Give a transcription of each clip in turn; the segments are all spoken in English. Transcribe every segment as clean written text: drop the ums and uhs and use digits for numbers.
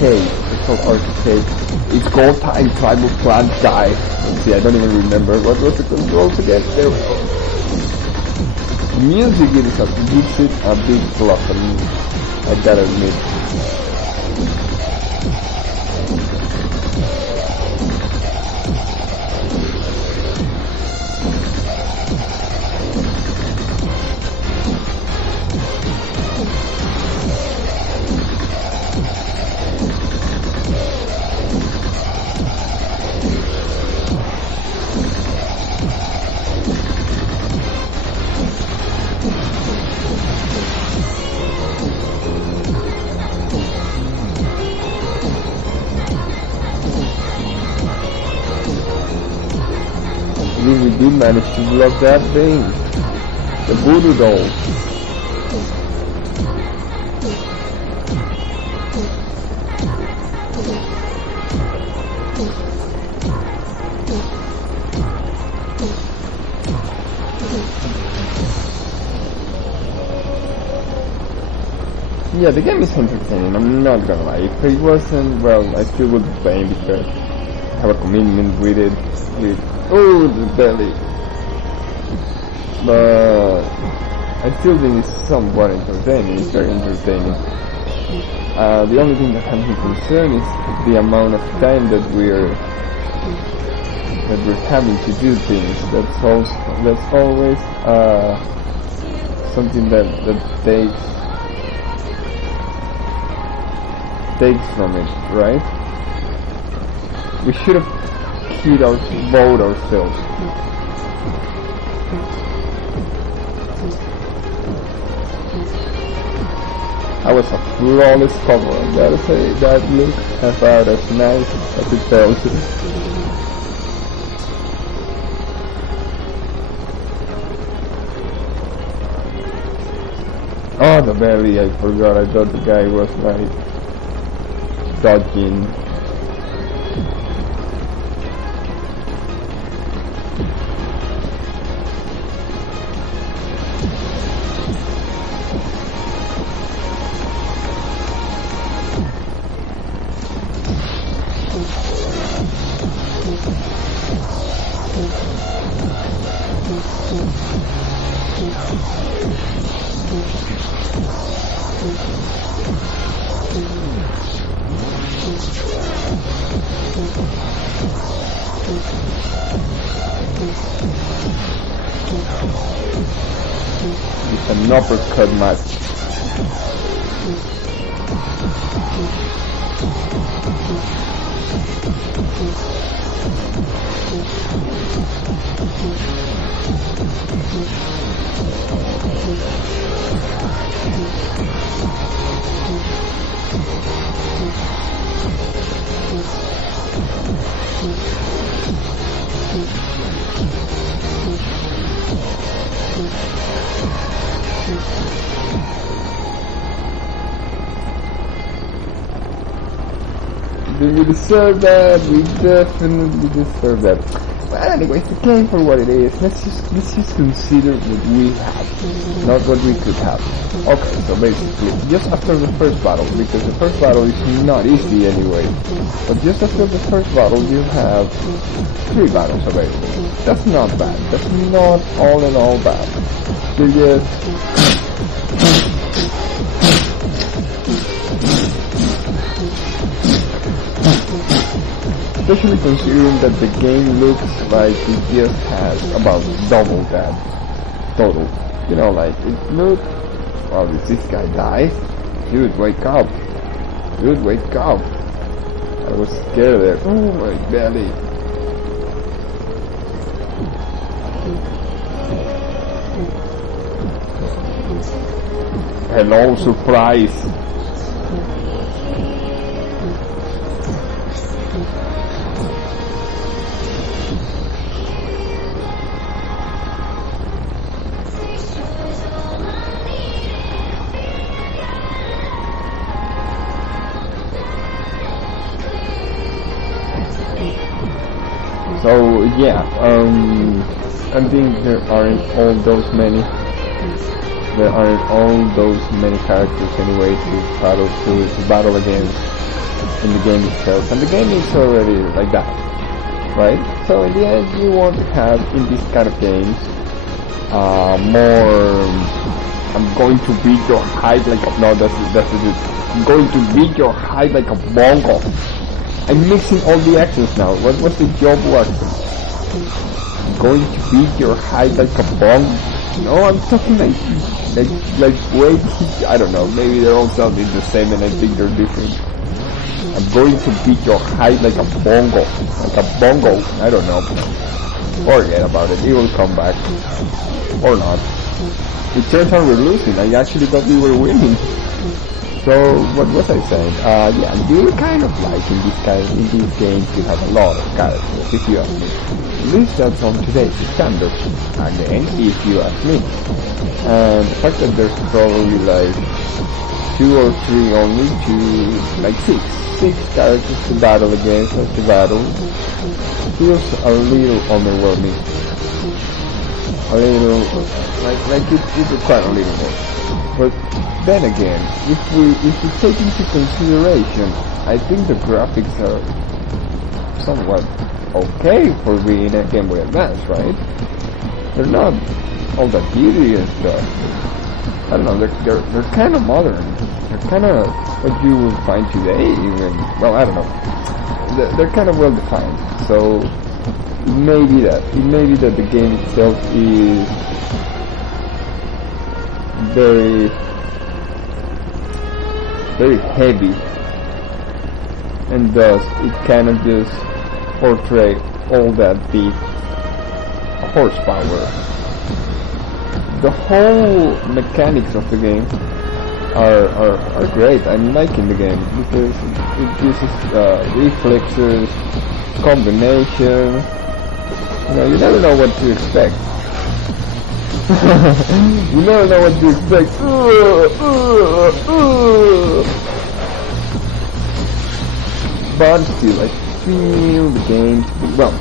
cave. It's so hard to say. It's gold time, tribal plant die. Let's see, I don't even remember. What was the controls again? There we go. Music gives it a big plus on me. I gotta admit. We did manage to block that thing. The voodoo doll. Yeah, the game is entertaining, I'm not gonna lie. If it wasn't, well, I still would be playing because I have a commitment with it. Oh, the belly. But I still think it's somewhat entertaining. It's very entertaining. The only thing that has me concerned is the amount of time that we're having to do things. That's always something that takes from it, right? We should have killed our vote ourselves. That was a flawless cover, I gotta say. That looked about as nice as it felt. Oh, the belly, I forgot. I thought the guy was like dodging. It's an uppercut match. Do we deserve that? We definitely deserve that. But anyways, the game for what it is, let's just consider what we have, not what we could have. Okay, so basically, just after the first battle, because the first battle is not easy anyway, but just after the first battle you have 3 battles available. That's not bad. That's not all in all bad. You just especially considering that the game looks like it just has about double that total. You know, like, it looks... Wow, did this guy die? Dude, wake up. Dude, wake up. I was scared there. Oh, my belly. Hello, surprise. So yeah, I think there aren't all those many characters anyway to battle against. in the game itself, and the game is already like that, right? So in the end, you want to have in this kind of games more. I'm going to beat your height like a no. That's it. I'm going to beat your height like a bongo. I'm mixing all the accents now. What's the job accent? I'm going to beat your height like a bongo. No, I'm talking like wait. I don't know. Maybe they're all sounding the same, and I think they're different. I'm going to beat your height like a bongo. Like a bongo. I don't know. Forget about it. It will come back. Or not. It turns out we're losing. I actually thought we were winning. So what was I saying? Yeah, you kind of like in these games you have a lot of characters. If you ask me, at least that's on today's standards. Again, if you ask me, and the fact that there's probably like 2 or 3 only to like six characters to battle against or to battle feels a little underwhelming. A little like it requires a little more. But then again, if we take into consideration, I think the graphics are somewhat okay for being a Game Boy Advance, right? They're not all that beauty and stuff. I don't know, they're kind of modern. They're kind of what you will find today, even. Well, I don't know. They're kind of well defined. So it may be that the game itself is very heavy, and thus it cannot just portray all that big horsepower. The whole mechanics of the game are great. I'm liking the game because it uses reflexes, combination. You never know what to expect. You never know what to expect. But still, I feel the game to be, well,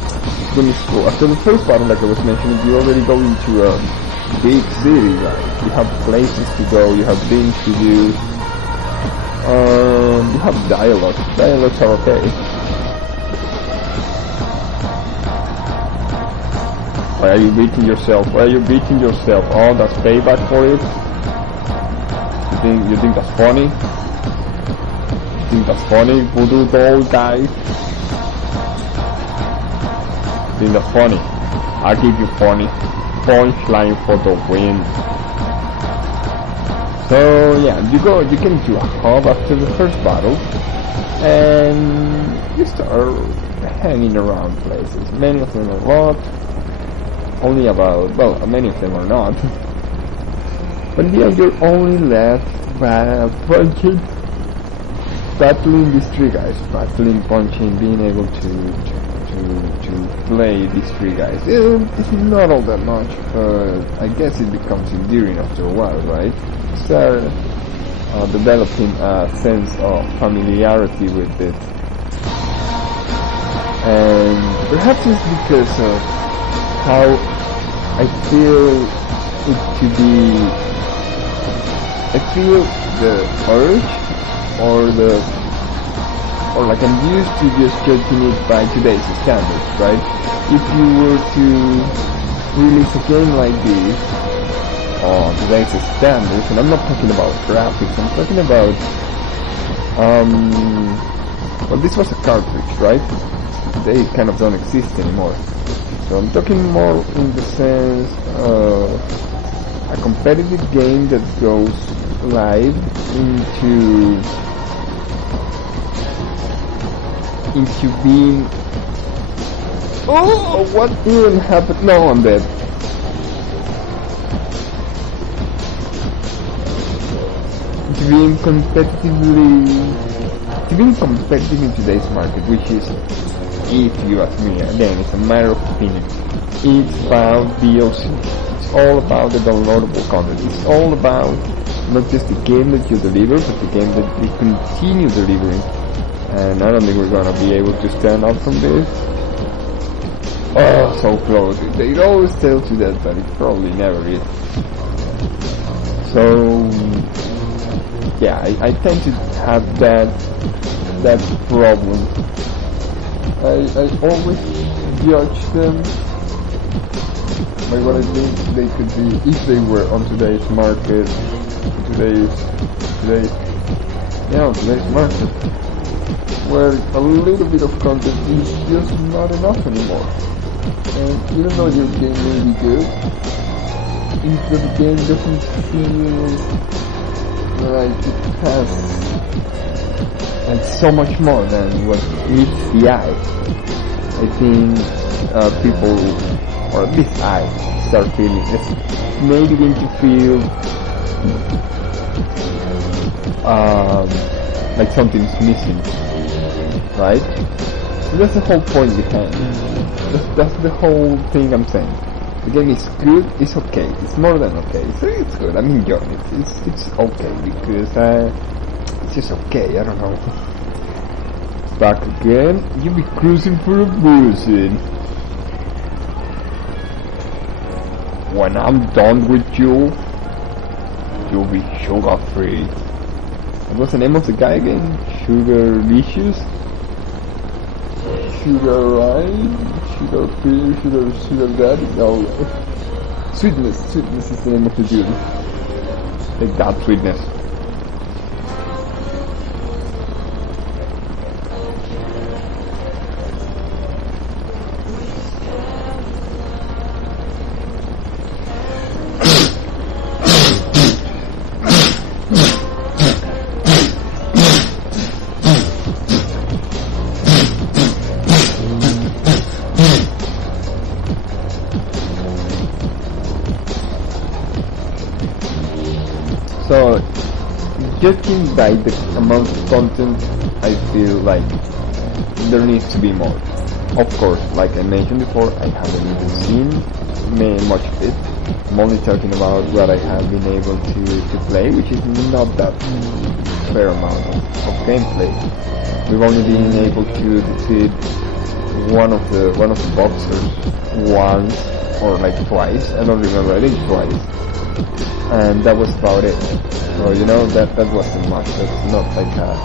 game is cool. After the first part, like I was mentioning, you already go into a big city, right? You have places to go, you have things to do. You have dialogue. Dialogues are okay. Why are you beating yourself? Why are you beating yourself? Oh, that's payback for it? You think that's funny? You think that's funny? Voodoo doll guy? You think that's funny? I'll give you funny. Punchline for the win. So yeah, you get into a hub after the first battle, and you start hanging around places. Many of them are locked. Only about, well, many of them are not. But in the end, you're only left punching, battling these 3 guys, battling, punching, being able to play these 3 guys. It's not all that much, but I guess it becomes endearing after a while, right? Start developing a sense of familiarity with it, and perhaps it's because of how I feel it to be. I feel the urge, or like I'm used to just judging it by today's standards, right? If you were to release a game like this on today's standards, and I'm not talking about graphics, I'm talking about well, this was a cartridge, right? They kind of don't exist anymore. So I'm talking more in the sense of a competitive game that goes live into being, oh, what even happened? No, I'm dead. To being competitive in today's market, which is, if you ask me, again, it's a matter of opinion. It's about DLC. It's all about the downloadable content. It's all about not just the game that you deliver, but the game that you continue delivering. And I don't think we're gonna be able to stand up from this. Oh, so close. They always tell you that, but it probably never is. So, yeah, I tend to have that that problem. I always judge them by what I think they could be if they were on today's market, today's market, where a little bit of content is just not enough anymore. And even though your game may be good, if the game doesn't feel like it has like so much more than what meets the eye, I think people, or at least I, start feeling, may begin to feel like something's missing, right? That's the whole point behind it. That's the whole thing I'm saying. The game is good, it's okay, it's more than okay, it's good, I'm enjoying it, it's okay, because it's just okay, I don't know. Back again, you be cruising for a bruising. When I'm done with you, you'll be sugar free. What's the name of the guy again? Sugarlicious? Sugar Ride? Sugar free? Sugar daddy? No. Sweetness is the name of the dude. Take that, Sweetness. So, judging by the amount of content, I feel like there needs to be more. Of course, like I mentioned before, I haven't even seen much of it. I'm only talking about what I have been able to play, which is not that fair amount of gameplay. We've only been able to defeat one of the boxers once or like twice. I don't remember. I think twice. And that was about it. So that wasn't much. That's not like a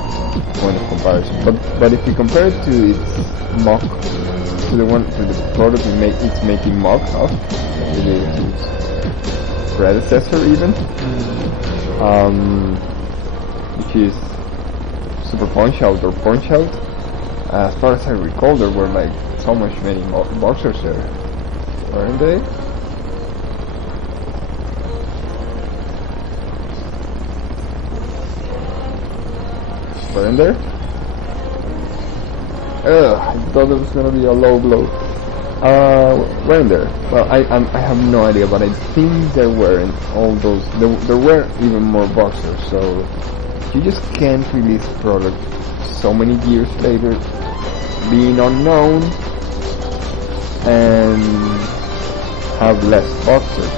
point of comparison. But if you compare it to its mock, to the product it's making mock of, its predecessor even, which is Super Punch Out or Punch Out. As far as I recall, there were like so much many boxers there, weren't they? Weren't there? I thought it was gonna be a low blow. Weren't there? Well, I have no idea, but I think there weren't all those. There were even more boxers, so you just can't release a product so many years later, being unknown, and have less boxers.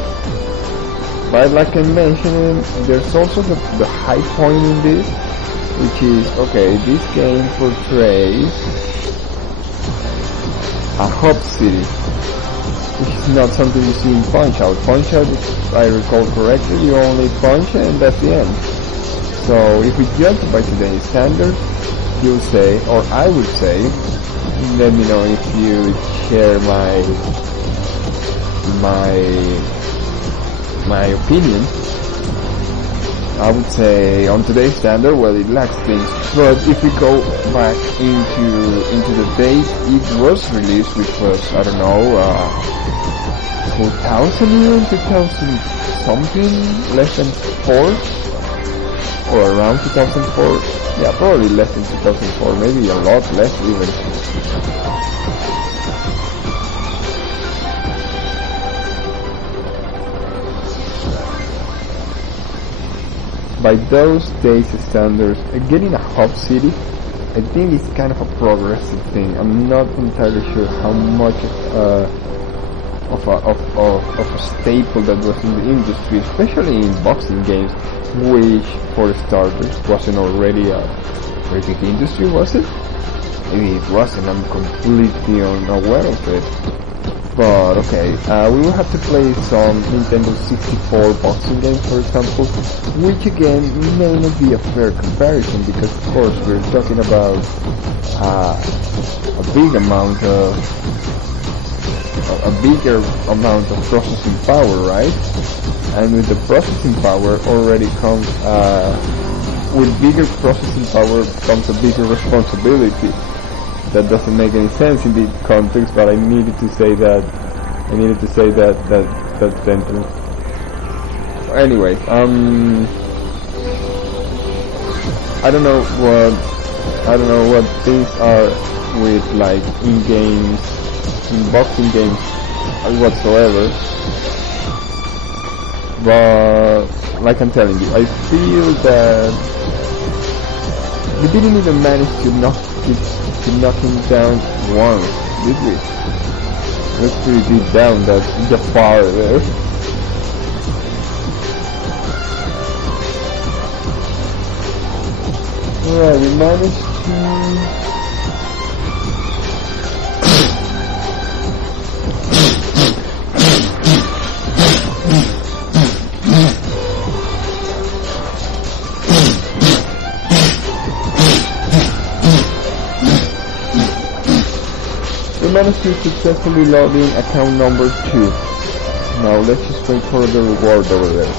But like I mentioned, there's also the high point in this, which is, okay, this game portrays a hub city, which is not something you see in Punch Out. Punch Out, if I recall correctly, you only punch and that's the end. So if we judge by today's standards, you'll say, or I would say, let me know if you share my opinion. I would say on today's standard, well, it lacks things. But if we go back into the date it was released, which was, I don't know, 2000 something, less than 4, or around 2004. Yeah, probably less than 2004, maybe a lot less even. By those days' standards, getting a hub city, I think it's kind of a progressive thing. I'm not entirely sure how much of a staple that was in the industry, especially in boxing games, which, for starters, wasn't already a very big industry, was it? Maybe it wasn't. I'm completely unaware of it. But okay, we will have to play some Nintendo 64 boxing games, for example, which again may not be a fair comparison because of course we're talking about a bigger amount of processing power, right? And with the processing power already comes, with bigger processing power comes a bigger responsibility. That doesn't make any sense in the context, but I needed to say that sentence. Anyway, I don't know what things are with like in games, in boxing games whatsoever. But like I'm telling you, I feel that we didn't even manage to knock him down once, did we? Let's pretty deep down that the far there. Alright, we managed to... We managed to successfully log in account number 2. Now let's just wait for the reward over there.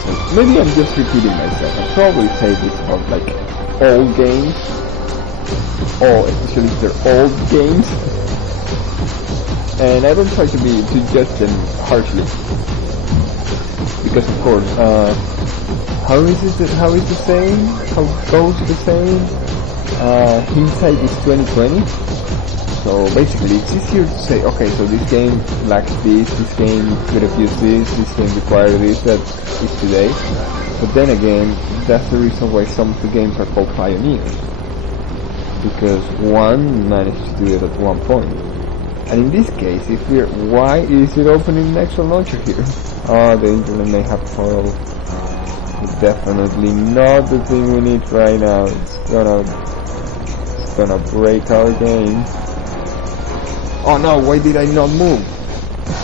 So maybe I'm just repeating myself. I probably say this about like all games, especially if they're old games, and I don't try to judge them harshly, because of course, how is the saying? How goes the saying? Hindsight is 2020. So basically, it's easier to say, okay, so this game lacks this game could have used this game required this, that is today. But then again, that's the reason why some of the games are called pioneers. Because one managed to do it at one point. And in this case, why is it opening an extra launcher here? Oh, the internet may have failed. It's definitely not the thing we need right now. It's gonna break our game. Oh no, why did I not move?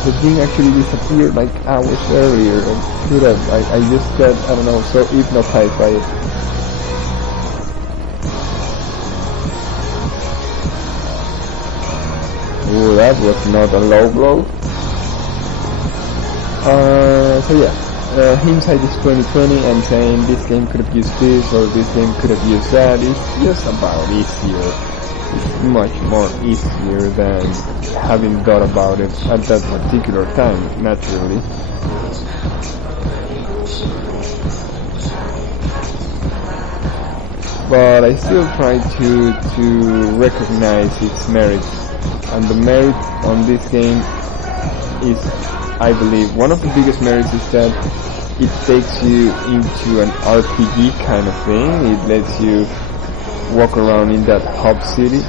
The thing actually disappeared like hours earlier. I just got, I don't know, so hypnotized by it. Ooh, that was not a low blow. So yeah, hindsight is 2020 and saying this game could have used this or this game could have used that is just about easier. It's much more easier than having thought about it at that particular time, naturally. But I still try to recognize its merits, and the merit on this game is, I believe, one of the biggest merits is that it takes you into an RPG kind of thing. It lets you walk around in that hub city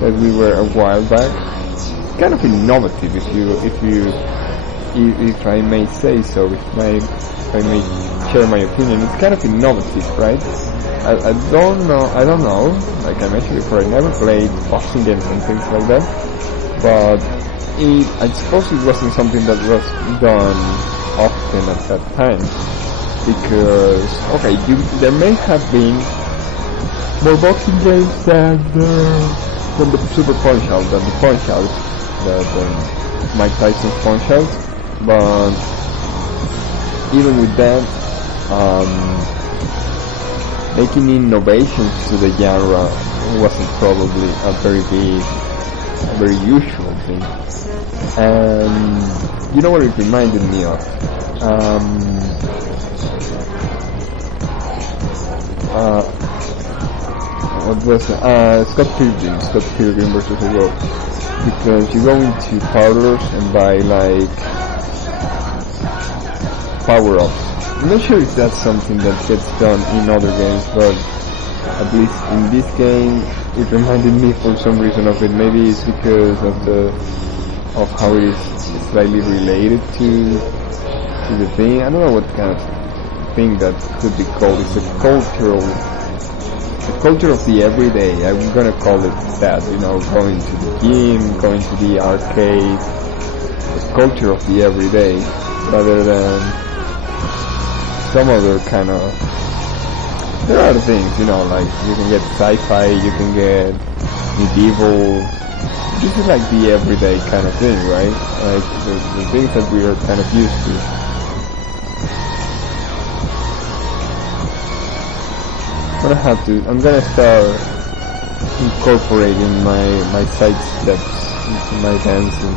that we were a while back. It's kind of innovative, if I may say so, if I may share my opinion. It's kind of innovative, right? I don't know, like I mentioned before, I never played boxing games and things like that, but I suppose it wasn't something that was done often at that time, because, okay, there may have been more boxing games than the Super Punch-Out, than the Punch-Out, the Mike Tyson's Punch-Out, but even with that, making innovations to the genre wasn't probably a very usual thing. And you know what it reminded me of? What was it? Scott Pilgrim versus the World. Because you go into parlors and buy like power-ups. I'm not sure if that's something that gets done in other games, but at least in this game it reminded me for some reason of it. Maybe it's because of how it is slightly related to the thing. I don't know what kind of thing that could be called. It's a it's a culture of the everyday. I'm gonna call it that, you know, going to the gym, going to the arcade, the culture of the everyday, rather than some other kind of. There are things, you know, like you can get sci-fi, you can get medieval. This is like the everyday kind of thing, right? Like the things that we are kind of used to. I'm gonna start incorporating my side steps into my dancing.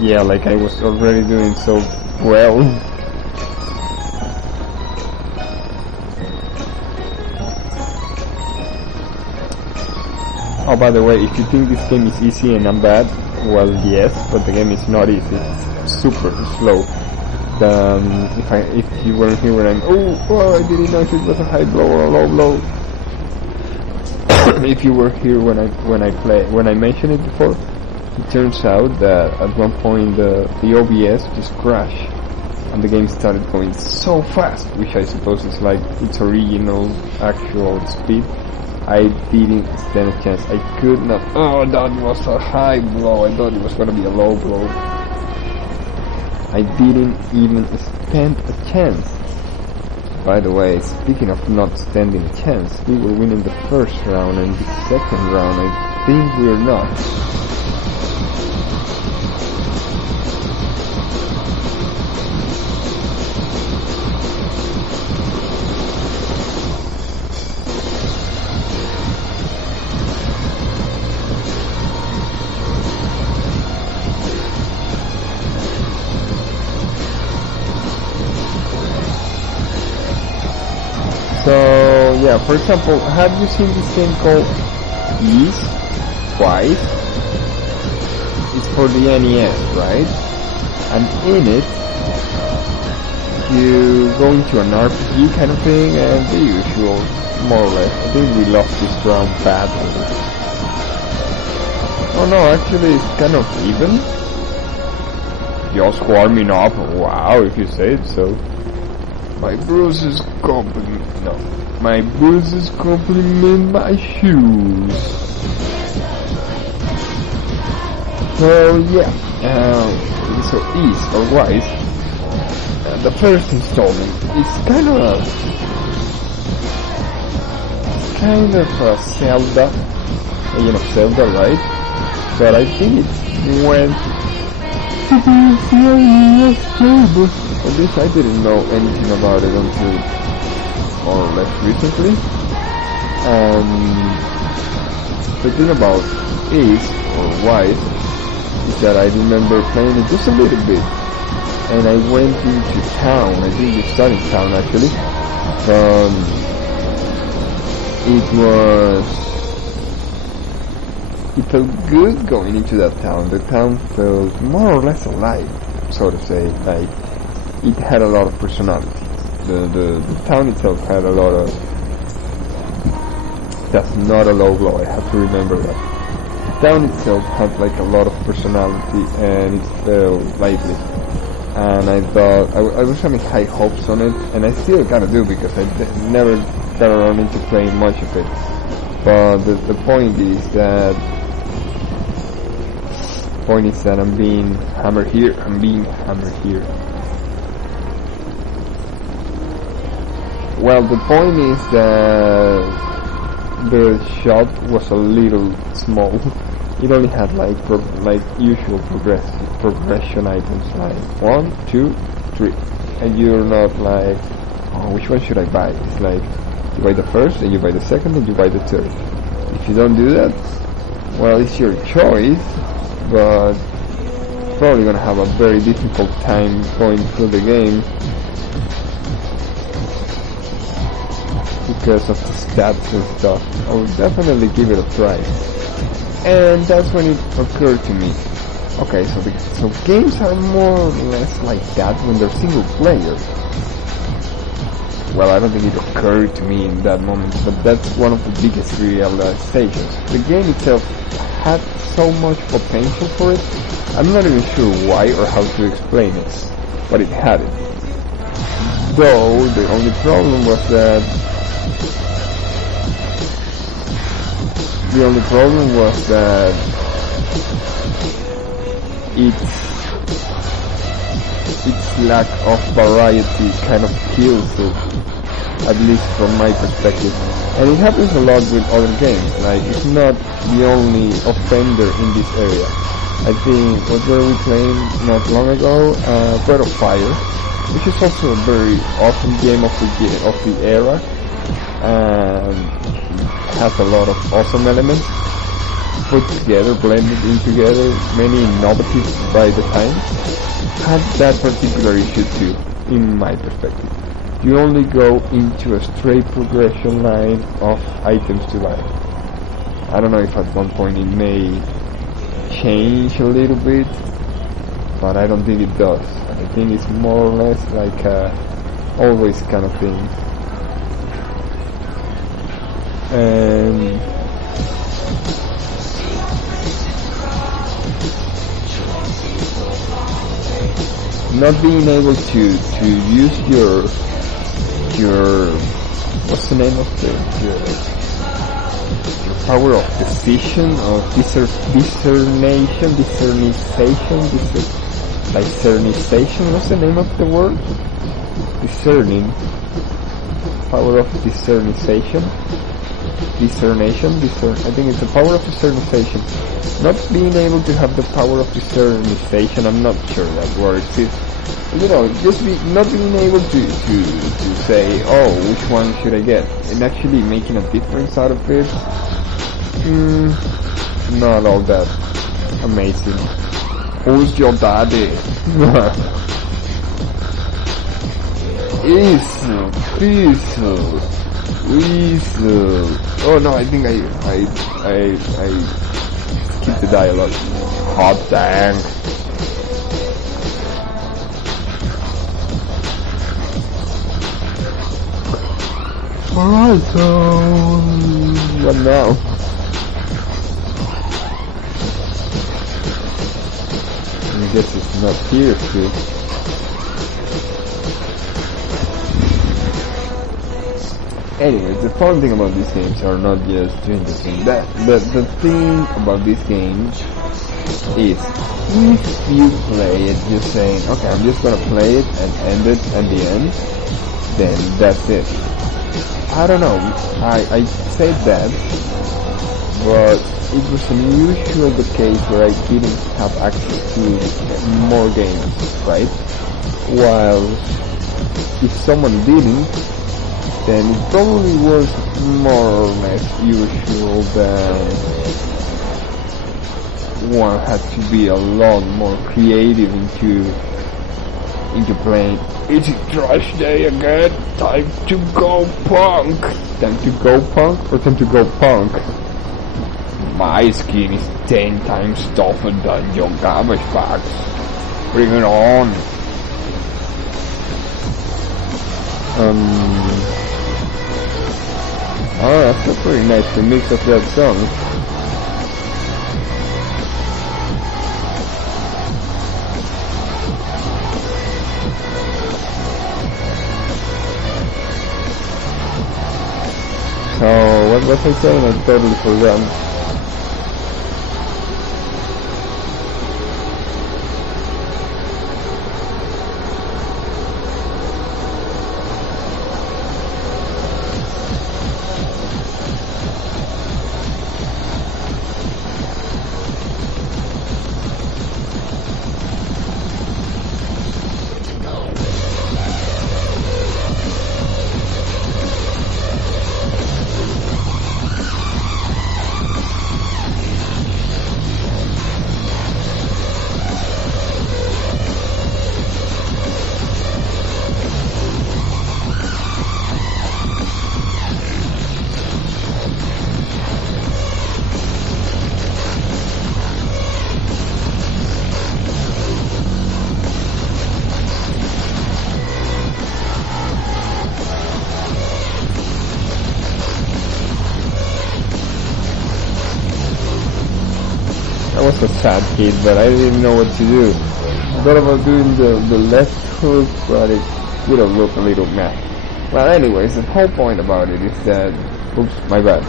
Yeah, like I was already doing so well. Oh, by the way, if you think this game is easy and I'm bad, well, yes, but the game is not easy. It's super slow. If you weren't here when I didn't know if it was a high blow or a low blow. If you were here when I mentioned it before, it turns out that at one point the OBS just crashed and the game started going so fast, which I suppose is like its original actual speed. I didn't stand a chance. I could not. Oh, that was a high blow. I thought it was gonna be a low blow. I didn't even stand a chance. By the way, speaking of not standing a chance, we were winning the first round, and the second round I think we're not. So yeah, for example, have you seen this game called Ease? Twice? It's for the NES, right? And in it, you go into an RPG kind of thing, and the usual, more or less. I think we lost this round badly. Oh no, actually it's kind of even. Just warming up. Wow, if you say it so. My bruises compliment my shoes. So yeah, so East or Wise, the first installment is kind of a Zelda, Zelda, right? But I think it went to be very stable. At least I didn't know anything about it until more or less recently. The thing about Ace or Wise is that I remember playing it just a little bit, and I went into town. I think we started town actually. It felt good going into that town. The town felt more or less alive, so to say. Like, it had a lot of personality. The town itself had a lot of. That's not a low blow. I have to remember that. The town itself had like a lot of personality, and it felt lively. And I thought I was having high hopes on it, and I still kind of do because I never got around into playing much of it. But the point is that I'm being hammered here. Well, the point is that the shop was a little small. It only had like usual progression items, like 1, 2, 3, and you're not like, oh, which one should I buy? It's like you buy the first, and you buy the second, and you buy the third. If you don't do that, well, it's your choice, but you're probably gonna have a very difficult time going through the game because of the stats and stuff. I would definitely give it a try. And that's when it occurred to me, okay, so games are more or less like that when they're single player. Well, I don't think it occurred to me in that moment, but that's one of the biggest realizations. The game itself had so much potential for it. I'm not even sure why or how to explain it, but it had it. Though the only problem was that The only problem was that its lack of variety kind of kills it, at least from my perspective. And it happens a lot with other games, like it's not the only offender in this area. I think, what were we playing not long ago? Breath of Fire, which is also a very awesome game of the era, and has a lot of awesome elements put together, blended in together, many innovative by the time. Had that particular issue too, in my perspective. You only go into a straight progression line of items to buy. I don't know if at one point it may change a little bit, but I don't think it does. I think it's more or less like a always kind of thing. And not being able to use your what's the name of your power of decision or discernization, what's the name of the word? Discerning, power of discernization, I think it's the power of discernization. Not being able to have the power of discernization, I'm not sure that word is. You know, just not being able to say, oh, which one should I get, and actually making a difference out of it, not all that amazing. Who's your daddy? Weasel. Oh no, I think I skipped the dialogue. Hot dang. Alright, so what now? I guess it's not here too. Anyways, the fun thing about these games are not just interesting. The thing about these games is if you play it just saying, okay, I'm just gonna play it and end it at the end, then that's it. I don't know, I said that, but it was unusually the case where I didn't have access to more games, right? While if someone didn't, then it probably was more or less usual that one had to be a lot more creative into playing. It's trash day again, time to go punk! Time to go punk or time to go punk? My skin is 10 times tougher than your garbage bags. Bring it on! Oh, that's a pretty nice remix of that song. So, what was I saying? I totally forgot. I was a sad kid, but I didn't know what to do. I thought about doing the left hook, but it would have looked a little mad. Well, anyways, the whole point about it is that, oops, my bad.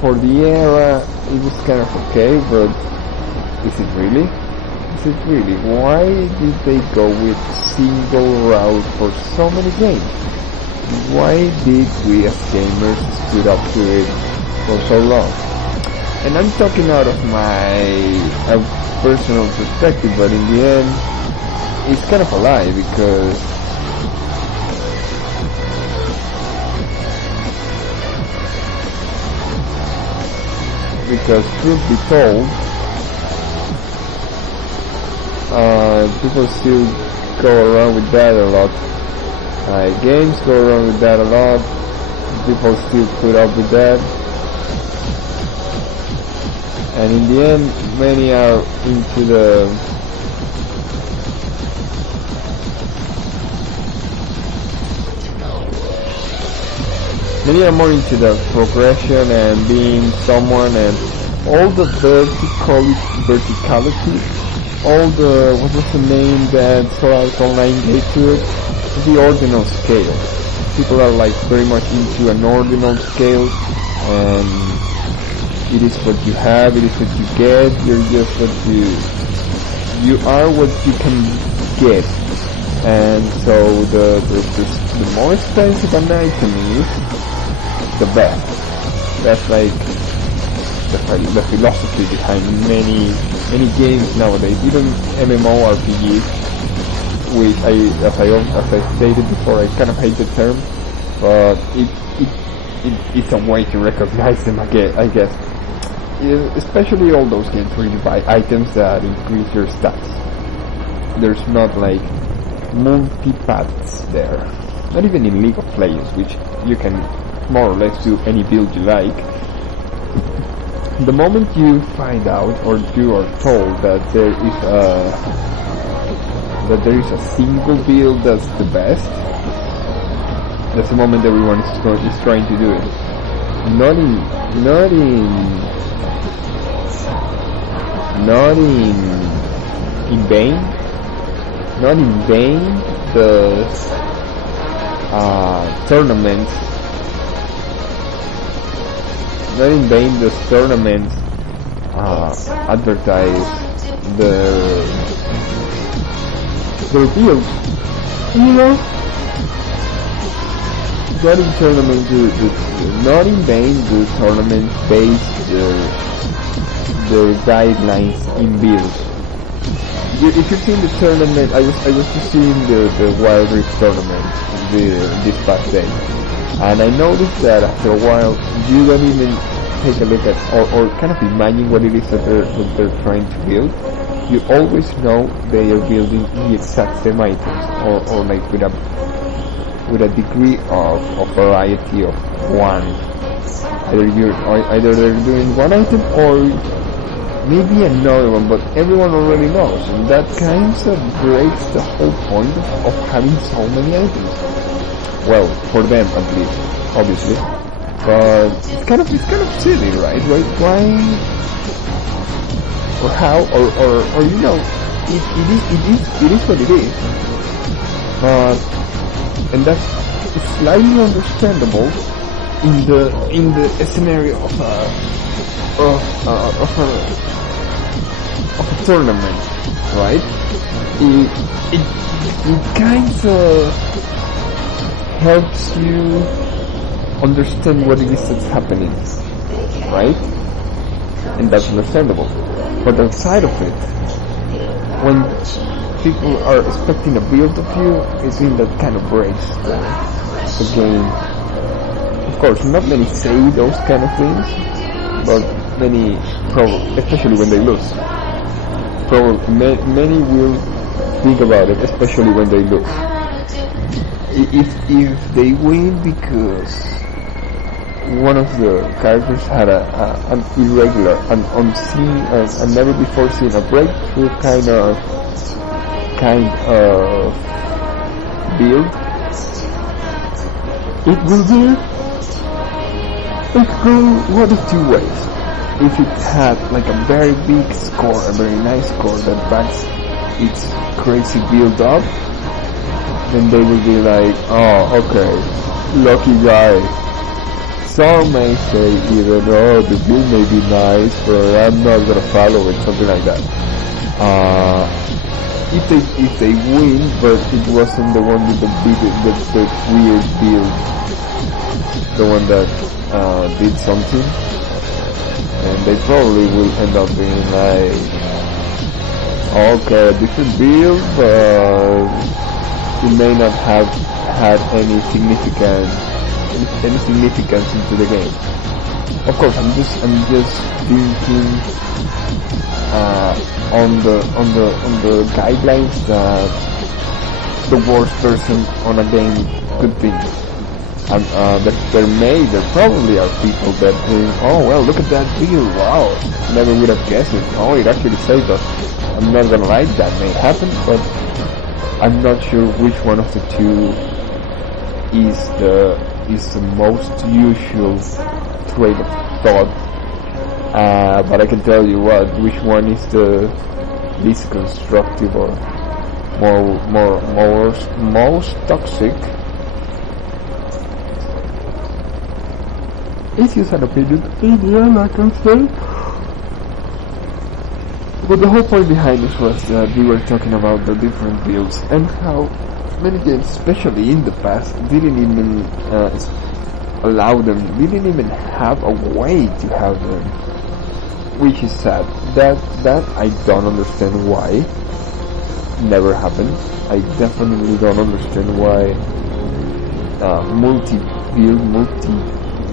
For the era, it was kind of okay, but is it really? Is it really? Why did they go with single route for so many games? Why did we as gamers stood up to it for so long? And I'm talking out of my personal perspective, but in the end, it's kind of a lie, because truth be told, people still go around with that a lot. Games go around with that a lot. People still put up with that. And in the end, many are into many are more into the progression and being someone, and all the verticality, all the, what was the name that Solar's Online gave to it? The ordinal scale. People are like very much into an ordinal scale, and it is what you have, it is what you get, you're just what you are what you can get. And so the more expensive an item is, the best. That's like the philosophy behind many games nowadays, even MMORPGs, which as I stated before, I kind of hate the term, but it's a way to recognize them again, I guess. Especially all those games where you buy items that increase your stats. There's not like multi-paths there. Not even in League of Legends, which you can more or less do any build you like. The moment you find out, or you are told, that there is a single build that's the best, that's the moment everyone is trying to do it. Not in vain the tournaments. Not in vain the tournaments advertise their builds. You know, not in vain the tournament base their guidelines in builds. If you've seen the tournament, I was just seeing the Wild Rift tournament this past day, and I noticed that after a while you don't even take a look at or kind of imagine what it is that they're trying to build. You always know they are building the exact same items, or like with a degree of variety of one. Either they're doing one item or maybe another one, but everyone already knows, and that kind of breaks the whole point of having so many items. Well, for them at least, obviously. But it's kind of silly, right? Why or how or you know, it is what it is. And that's slightly understandable in the scenario of a tournament, right? It kind of helps you understand what it is that's happening, right? And that's understandable. But outside of it, when people are expecting a build of you, I think that kind of breaks the game. Of course, not many say those kind of things, but many, especially when they lose. Many will think about it, especially when they lose. If they win because one of the characters had an irregular, an unseen, and never before seen, a breakthrough kind of build, it could go one of two ways. If it had like a very big score, a very nice score that backs its crazy build up, then they will be like, oh, okay, lucky guy. Some may say even, oh, the build may be nice, but I'm not gonna follow it, something like that. If they win, but it wasn't the one with the weird build, the one that did something, and they probably will end up being like, okay, different build, but it may not have had any significance into the game. Of course, I'm just thinking on the guidelines that the worst person on a game could think. There probably are people that think, oh well, look at that build, wow, never would have guessed it. Oh, it actually saved us. I'm not gonna lie, that may happen, but I'm not sure which one of the two is the most usual train of thought. But I can tell you what, which one is the least constructive or most toxic. It's just an opinion, like I said. But the whole point behind this was that we were talking about the different builds and how many games, especially in the past, didn't even didn't even have a way to have them, which is sad. That I don't understand why. Never happened. I definitely don't understand why multi-build,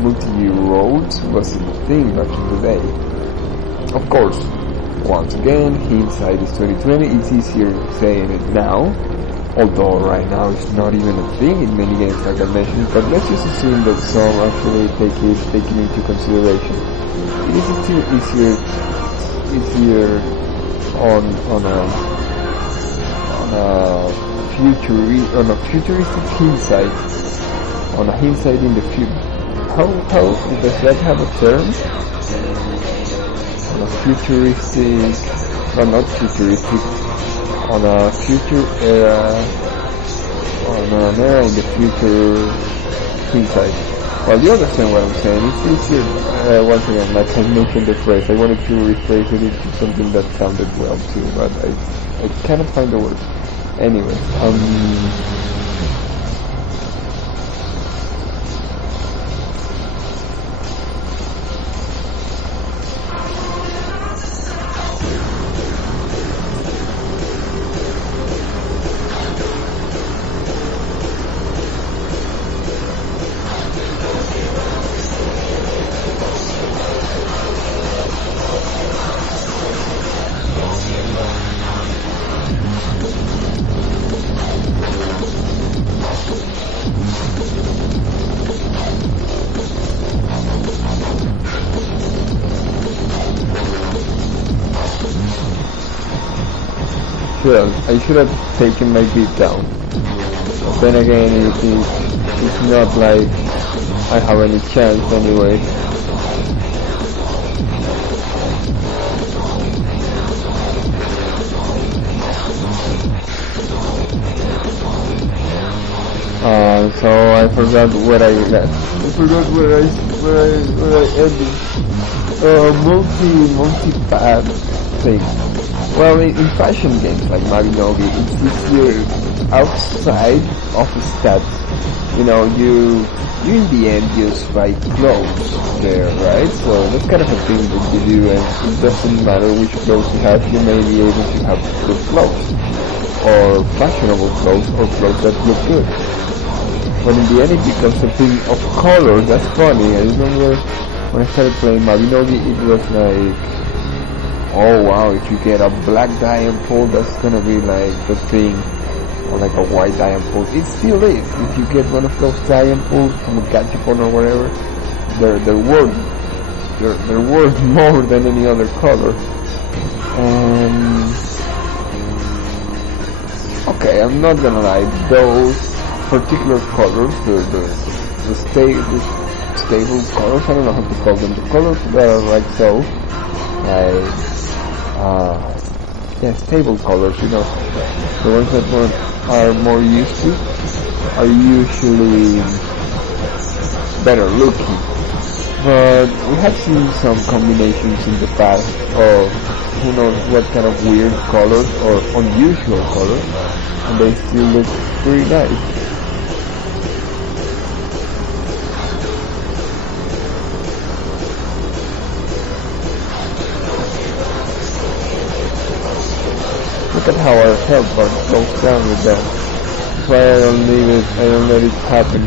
multi-roads was a thing back in the day. Of course, once again, hindsight is 2020. It's easier saying it now, although right now it's not even a thing in many games, like I mentioned. But let's just assume that some actually take it into consideration. It is still easier on a futuristic hindsight, on a hindsight in the future. How does that have a term? On a futuristic, no, not futuristic, on a future era, on an era in the future hindsight. Well, you understand what I'm saying. It's easier, once again, like I mentioned the phrase, I wanted to rephrase it into something that sounded well too, but I cannot find the word. Anyway, I should have taken my beat down. But then again, it's not like I have any chance anyway. So I forgot where I left. I forgot where I ended. Multi-path thing. Well, in fashion games like Mabinogi, it's easier outside of the stats. You know, you in the end just buy clothes there, right? So that's kind of a thing that you do, and it doesn't matter which clothes you have, you may be able to have good clothes, or fashionable clothes, or clothes that look good. But in the end it becomes a thing of color. That's funny. I remember when I started playing Mabinogi, it was like, oh wow, if you get a black diamond pole, that's gonna be like the thing, or like a white diamond pole. It still is. If you get one of those diamond poles from a Gachapon or whatever, they're worth more than any other color. Okay, I'm not gonna lie, those particular colors, the stable colors, I don't know how to call them, the colors that are like so, like stable colors, you know, the ones that are more used to, are usually better looking. But we have seen some combinations in the past of who knows what kind of weird colors or unusual colors, and they still look pretty nice. Look at how our health bar goes down with that. That's why I don't leave it, I don't let it happen.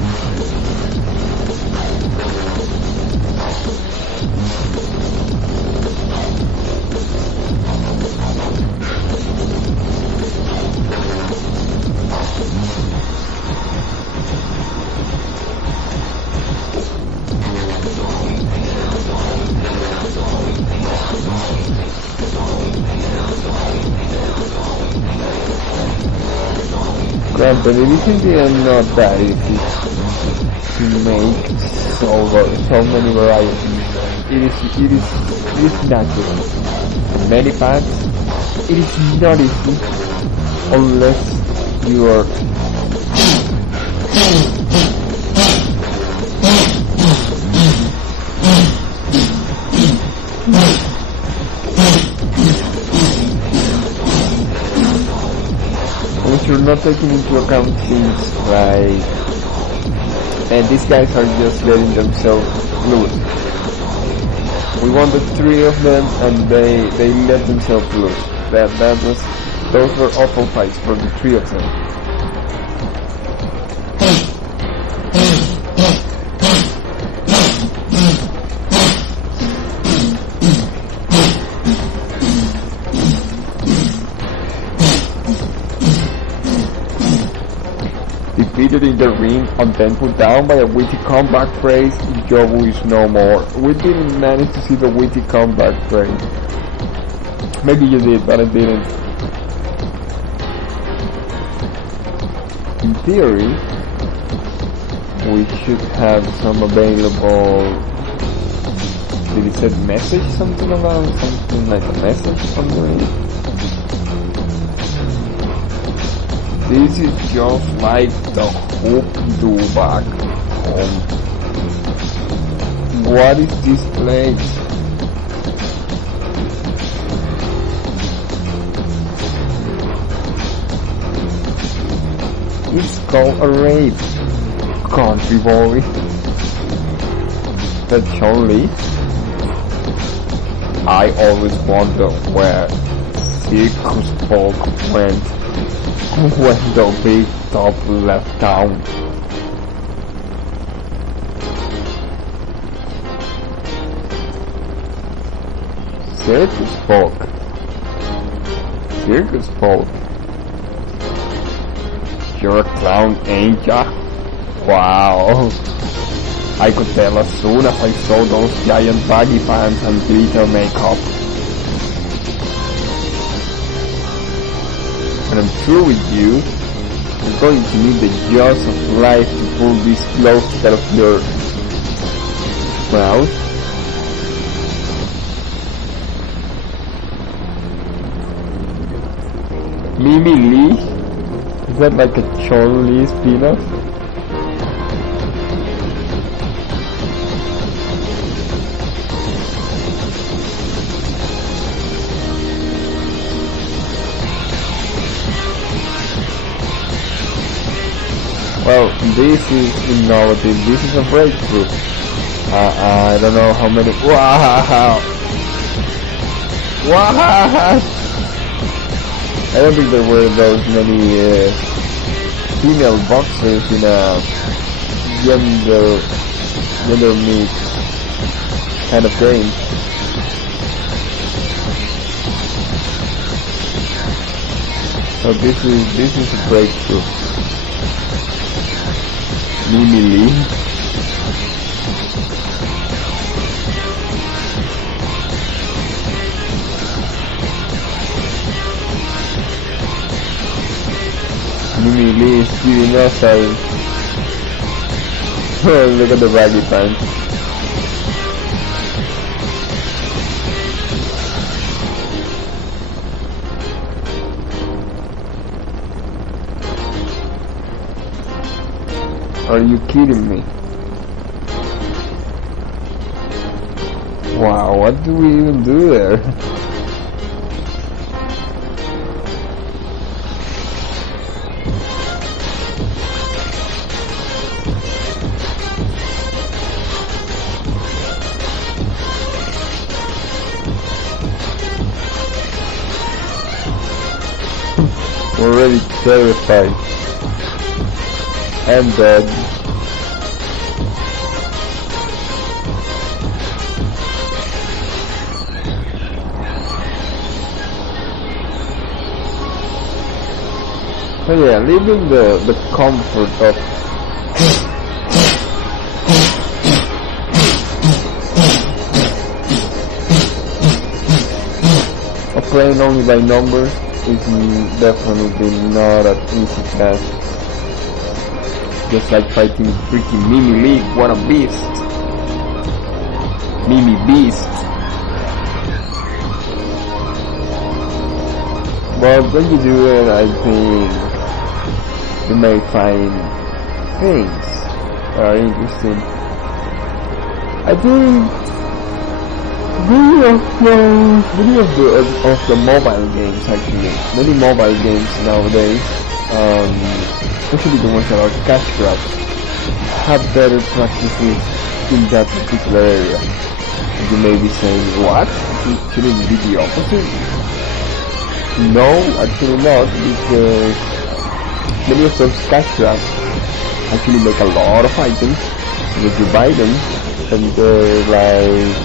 Granted, it is in the end not that easy to make so many varieties. It is natural. In many parts, it is not easy unless you are you're not taking into account things like, and these guys are just letting themselves loose. We wanted 3 of them and they let themselves loose. Those were awful fights for the 3 of them. Defeated in the ring and then put down by a witty comeback phrase, Jobu is no more. We didn't manage to see the witty comeback phrase. Maybe you did, but I didn't. In theory, we should have some available. Did it say message? Something like a message from the ring? This is just like the hoop do back home. What is this place? It's called a rape, country boy. That's only. I always wonder where circus folk went when the big top left town. Circus folk. Circus folk. You're a clown, ain't ya? Wow. I could tell as soon as I saw those giant baggy pants and glitter makeup. When I'm through with you, you're going to need the jaws of life to pull these clothes out of your mouth. Mimi Lee? Is that like a Chun Li spin-off? Well, this is innovative. This is a breakthrough. I don't know how many. Wow! What? I don't think there were those many female boxers in a gender mix kind of game. So this is a breakthrough. Mimi Lee. Mimi Lee is giving us a... Oh, look at the baggy pants. Are you kidding me? Wow, what do we even do there? Already terrified and dead. But yeah, leaving the comfort of playing only by numbers is definitely not an easy task. Just like fighting freaking Mimi, what a beast! Mimi beast! But when you do it, I think you may find things that are interesting. I think many of the mobile games, actually, many mobile games nowadays, especially the ones that are cash grabs, have better practices in that particular area. And you may be saying, what? Shouldn't it be the opposite? No, actually not, because many of those cash grabs actually make a lot of items, and if you buy them, and they're like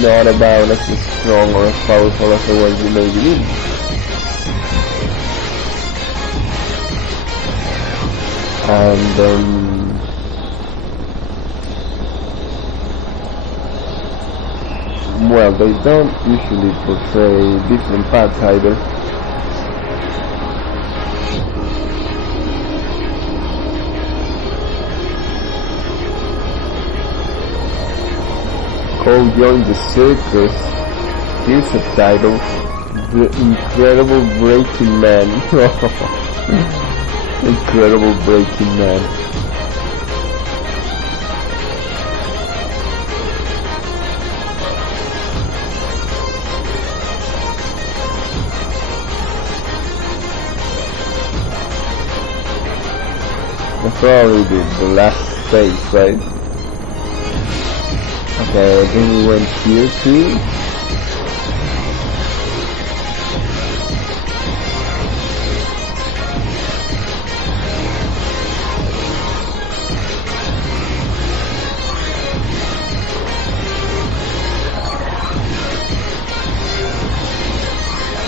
not about as strong or as powerful as the ones you may believe. And well, they don't usually portray different paths either. Cole joined the circus. Here's the title: The Incredible Breaking Man. Incredible Breaking Man. That's probably the last stage, right? Okay, I think we went here too.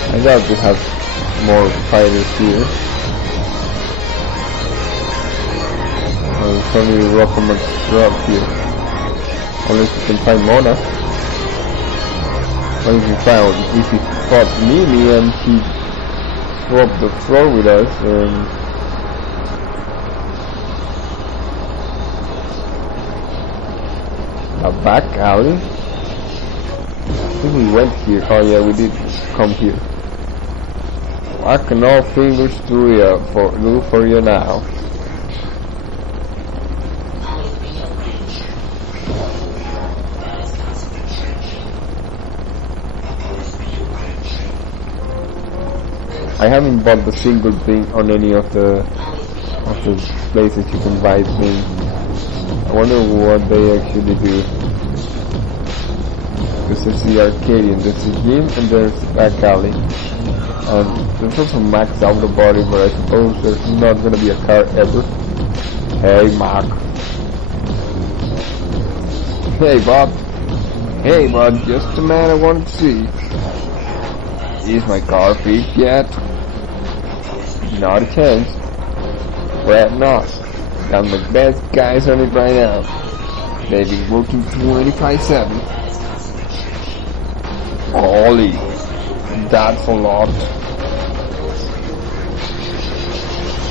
I doubt we have more fighters here. It's only Rockomak's drop here. Unless you can find Mona. Or if he fought Mimi and he swapped the floor with us, a back alley? I think we went here. Oh yeah, we did come here. I can all fingers do for you now. I haven't bought the single thing on any of the places you can buy things. I wonder what they actually do. This is the arcade, and there's the gym, and there's the back alley. And there's also Max out the body, but I suppose there's not gonna be a car ever. Hey Mark. Hey Bob. Hey bud, just the man I wanted to see. Is my car fixed yet? Not a chance. Well, not. Got the best guys on it right now. They've been working 25/7. Holy, that's a lot.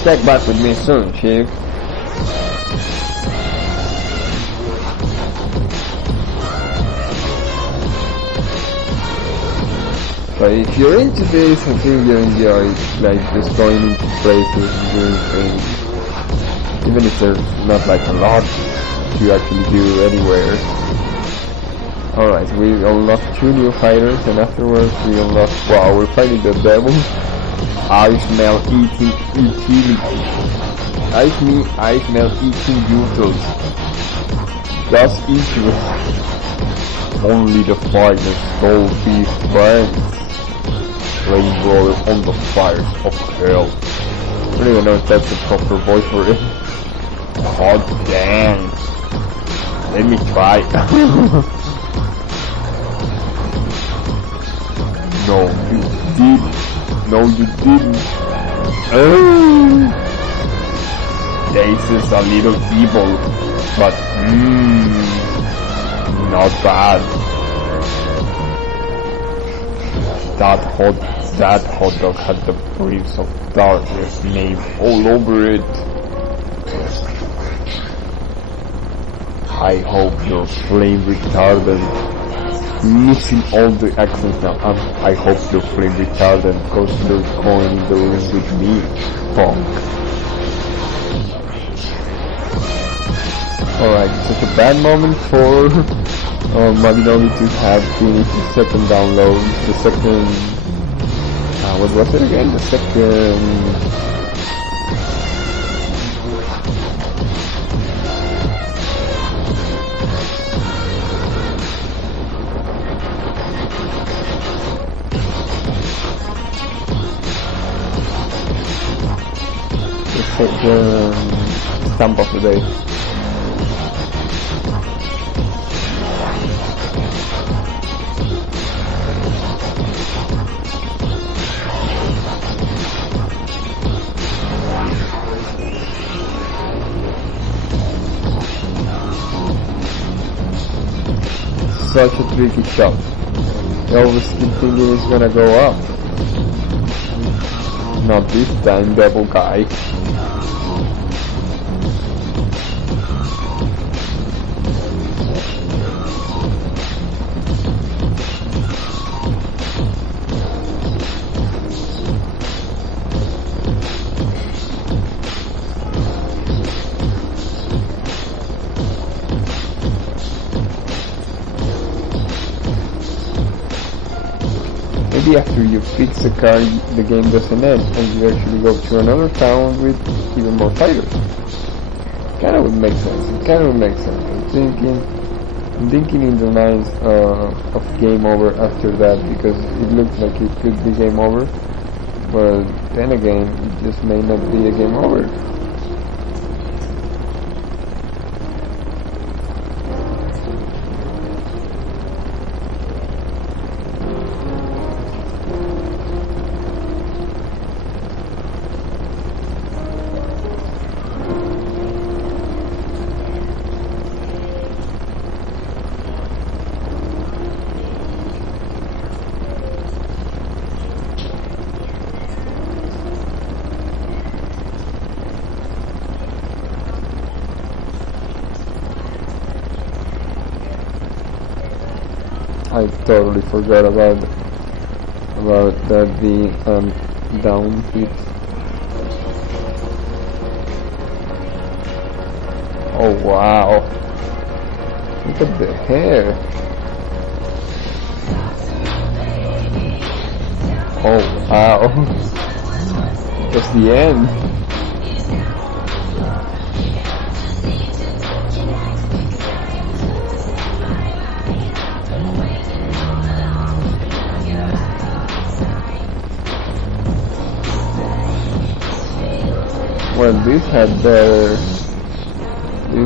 Check back with me soon, Chief. But if you're into this, I think you'll enjoy it, like just going into places and doing things. even if there's not like a lot to actually do anywhere. Alright, so we unlocked 2 new fighters, and afterwards we unlocked, wow, we're fighting the devil. I smell eating utility. I smell eating utils. Just eat you. Only the finest soul beef friends. Flame broil on the fires of hell. I don't even know if that's the proper voice for it. Hot damn. Let me try. No, you didn't. No, you didn't. This is a little evil, but not bad. That hot dog had the Prince of Darkness name all over it. I hope your flame retardant. Missing all the accents now. I hope your flame retardant considers going in the ring with me, punk. Alright, such a bad moment for Magnoli to have finished the second download, the second, what was it again? The second, stamp of the day. Such a tricky shot. I always keep thinking it's gonna go up. Not this time, devil guy. Maybe after you fix the car, the game doesn't end, and you actually go to another town with even more fighters. Kinda would make sense. It kinda would make sense. I'm thinking in the lines of game over after that, because it looks like it could be game over, but then again, it just may not be a game over. I totally forgot about that being down hit. Oh wow! Look at the hair. Oh wow! That's the end. Well, this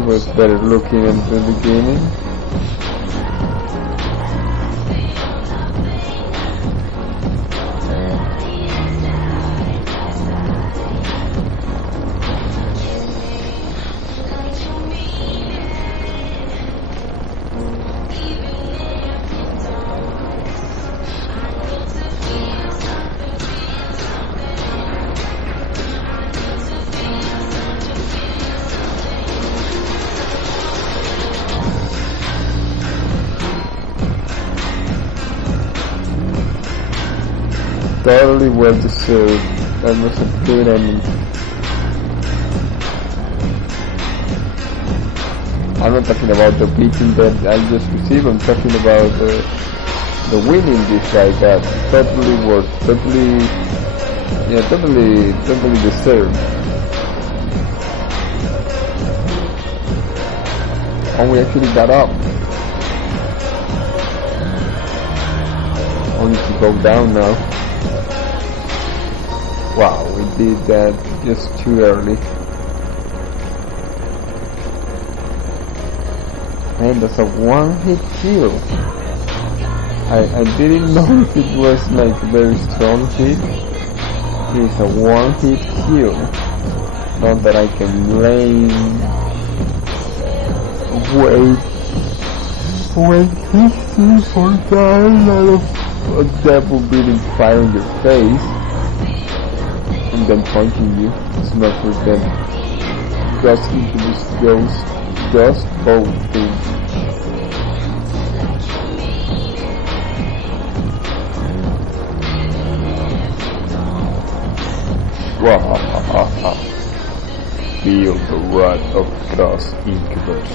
was better looking in the beginning. Totally well deserved. That was a good ending. I'm not talking about the beating that I just received. I'm talking about the winning this guy got. Totally worth, totally deserved. And we actually got up. Only to go down now. Wow, we did that just too early. And that's a one-hit kill. I didn't know if it was like a very strong hit. It's a one-hit kill. Not that I can blame. Wait, Hixton for dying out of a devil breathing fire in your face and then punching you. It's not for them. Just introduce those, just both things. Wahahaha. Feel the wrath of God's incubus.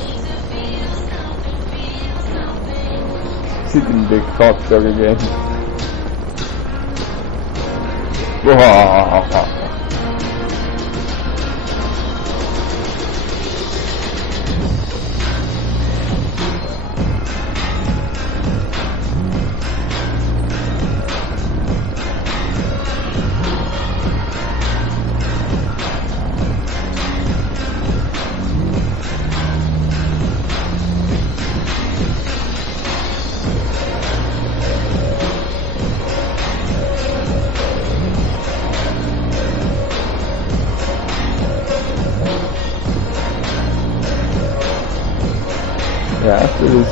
Sitting the hot dog again. Wahahaha. Yeah, after this,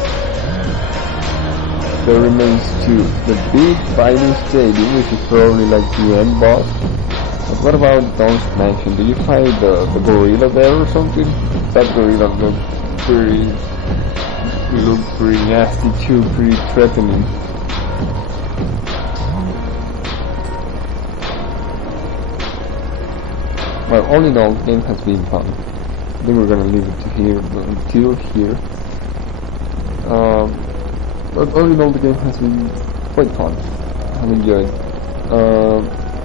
there remains two. The big fighting stadium, which is probably like the end boss. But what about Dawn's Mansion? Do you find the gorilla there or something? That gorilla looked pretty nasty too, pretty threatening. Well, all in all, the game has been fun. I think we're gonna leave it to here, until here. But all in all, the game has been quite fun. I've enjoyed.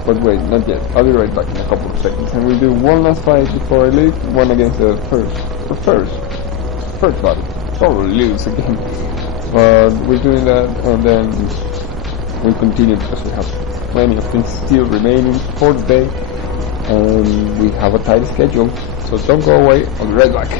But wait, not yet. I'll be right back in a couple of seconds, and we'll do one last fight before I leave. One against the first body. Probably lose again. But we're doing that, and then we'll continue because we have plenty of things still remaining for the day, and we have a tight schedule. So don't go away. I'll be right back.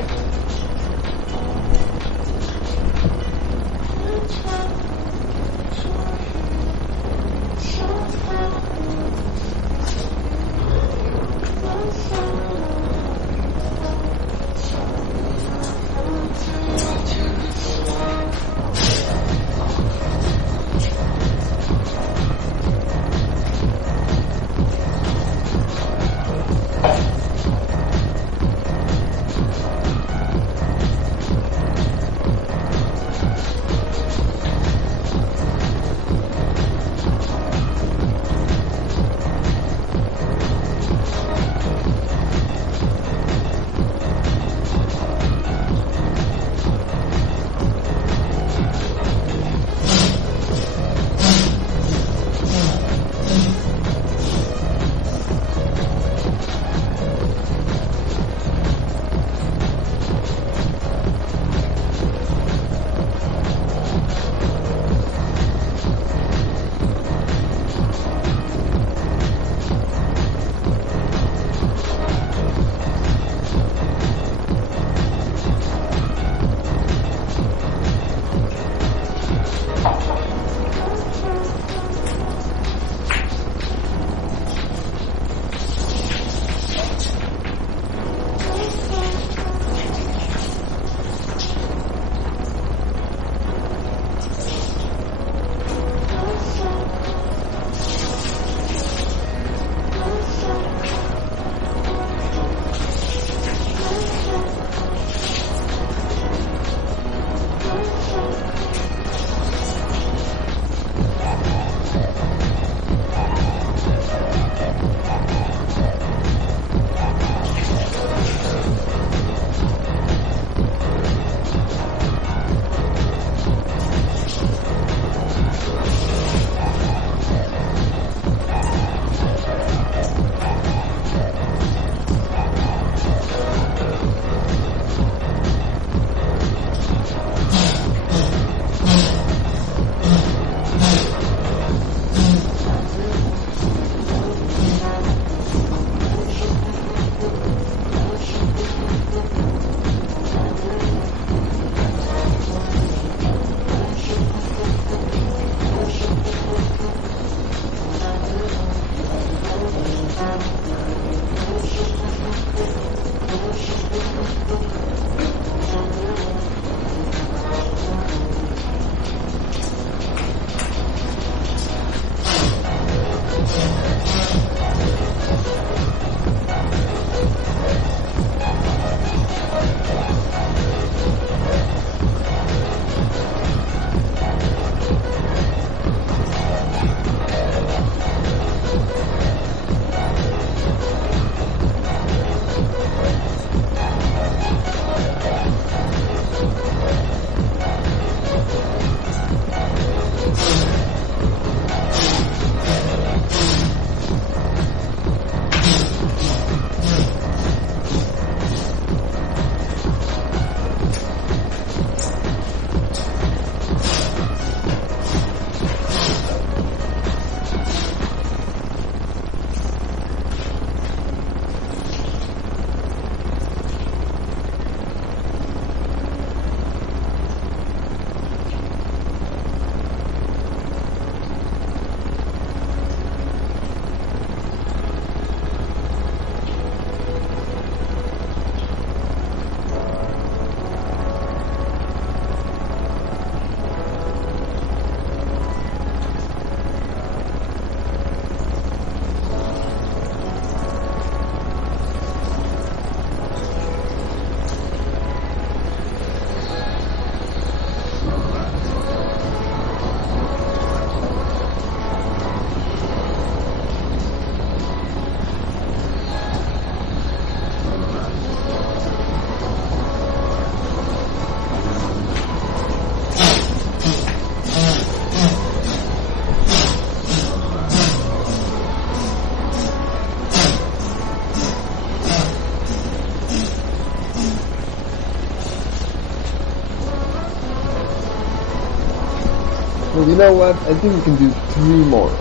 Well, you know what? I think we can do 3 more.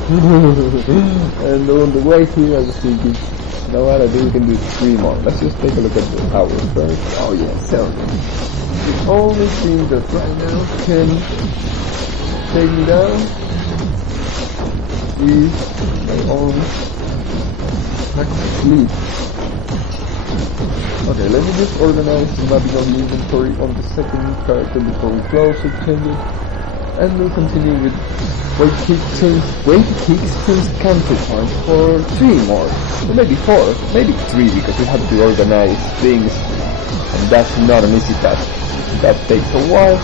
And on the way here, I was thinking, you know what? I think we can do 3 more. Let's just take a look at the hours first. Oh yeah, 7. The only thing that right now can take me down is my own lack of sleep. Okay, let me just organize the mapping of the inventory on the second character before we close it, change it, and we'll continue with Hixton's counterpoint for 3 more, or maybe 4, maybe 3, because we have to organize things, and that's not an easy task. That takes a while.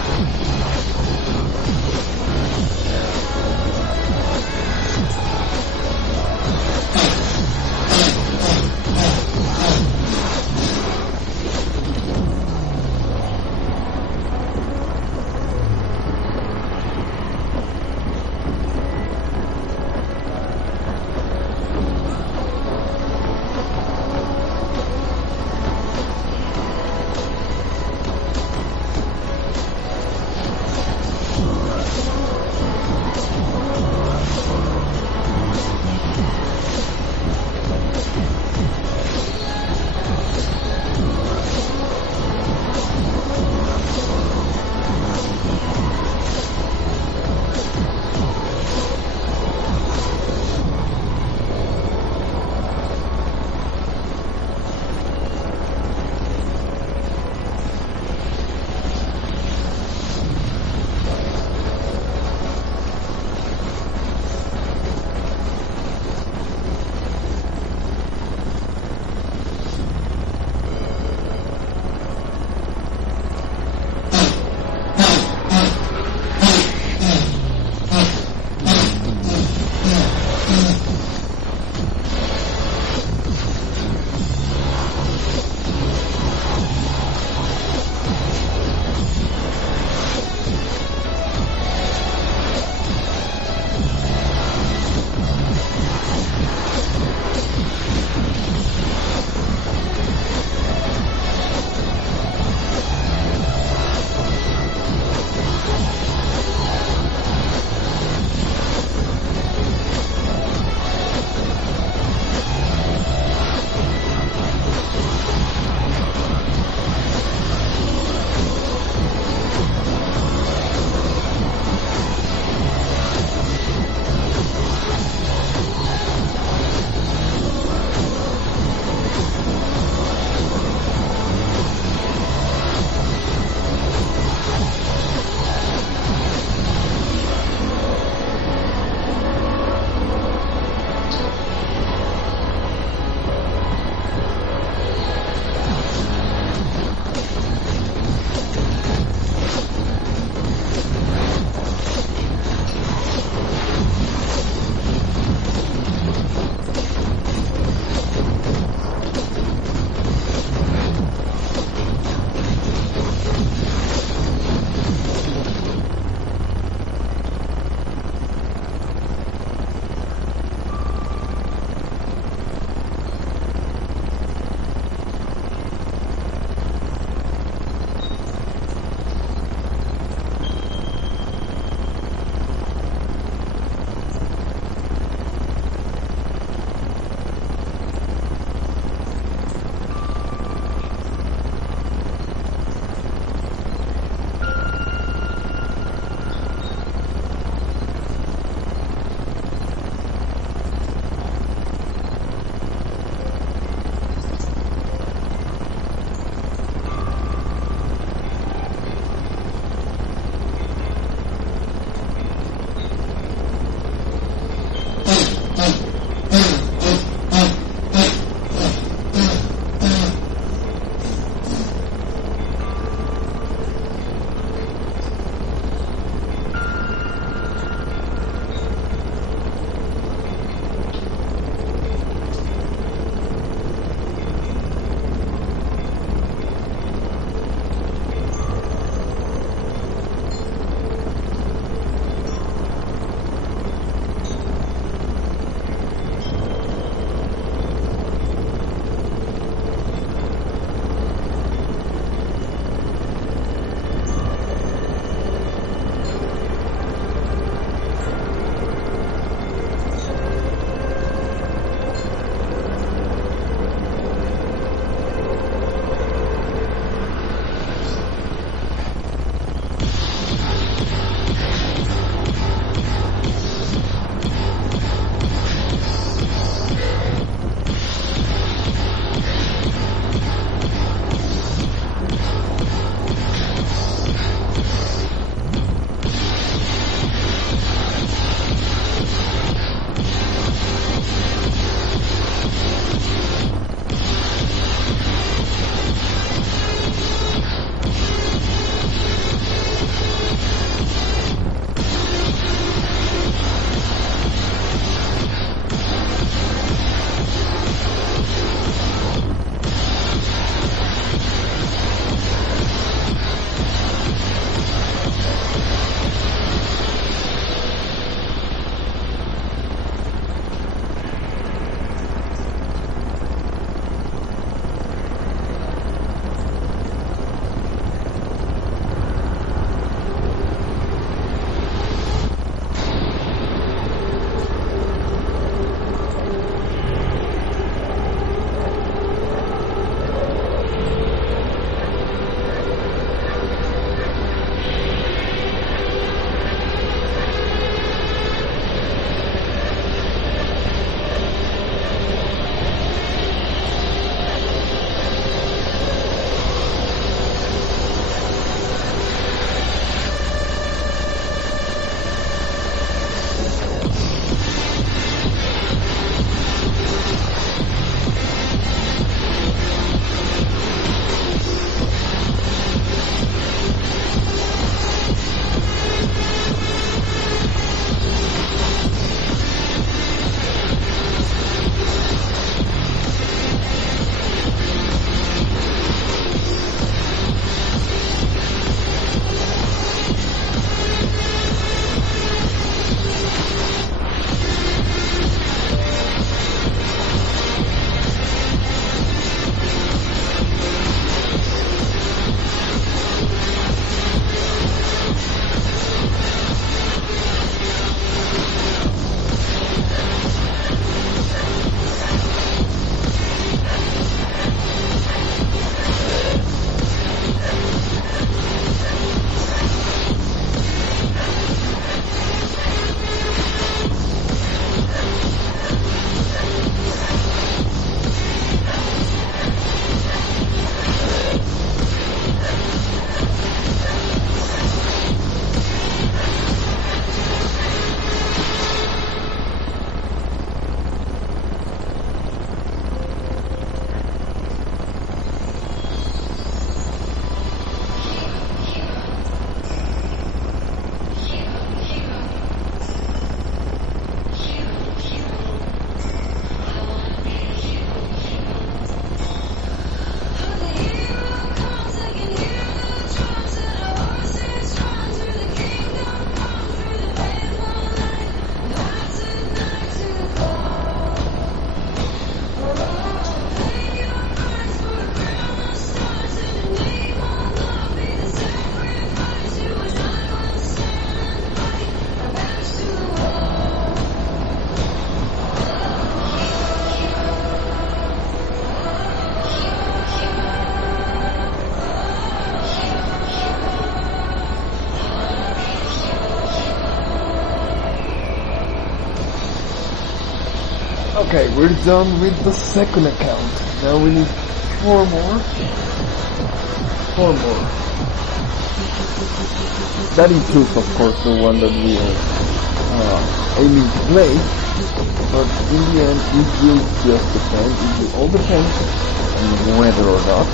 Okay, we're done with the second account. Now we need 4 more. 4 more. That includes, of course, the one that we are aiming to play. But in the end, it will just depend. It will all depend on whether or not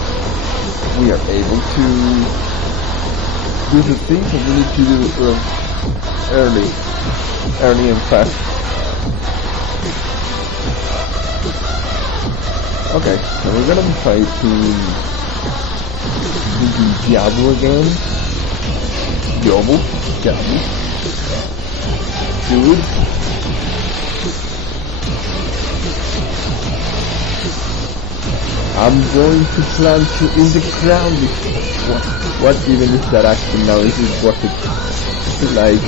we are able to do the things that we need to do early and fast. Okay, so we're gonna be fighting Diablo again. Diablo. Dude. I'm going to plant you in the ground. What even is that action now? Was it like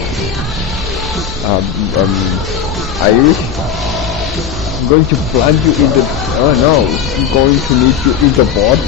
Irish? I'm going to plant you in the... Oh no, I'm going to need you in the body.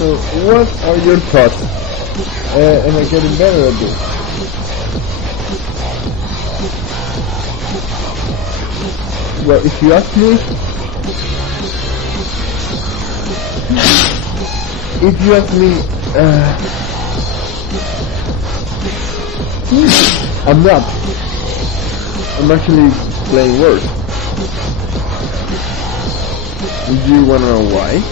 So, what are your thoughts? Am I getting better at this? Well, if you ask me, I'm not. I'm actually playing worse. Do you wanna know why?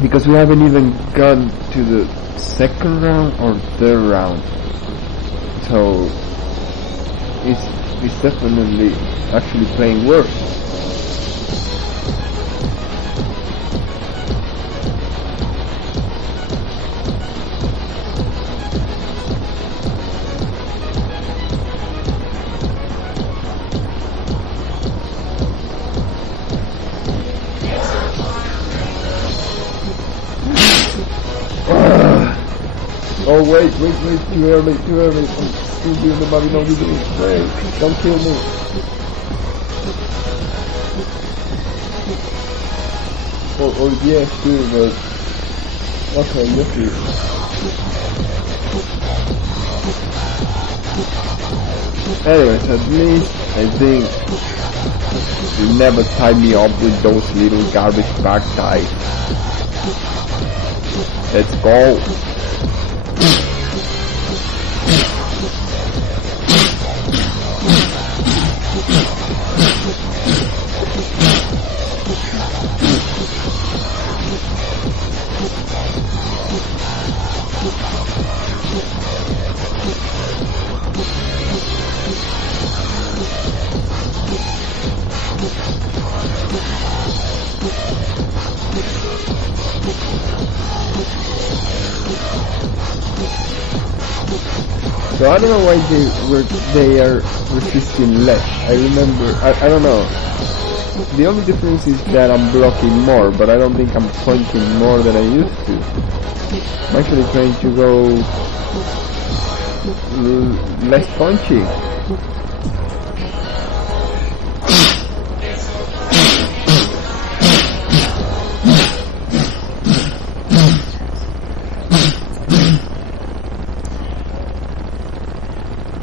Because we haven't even gone to the second round or third round. So it's definitely actually playing worse. Oh wait, too early. I'm still doing the Babylon video. Wait, don't kill me. Or yes, too, but okay, let's see. Anyways, at least I think you never tie me up with those little garbage bag ties. Let's go. So I don't know why they are resisting less. I remember, I don't know. The only difference is that I'm blocking more, but I don't think I'm punching more than I used to. I'm actually trying to go less punchy.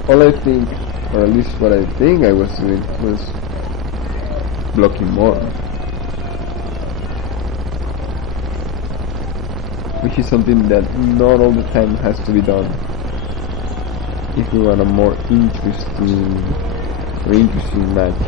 All I think, or at least what I think I was doing, was blocking more. Which is something that not all the time has to be done if we want a more interesting match.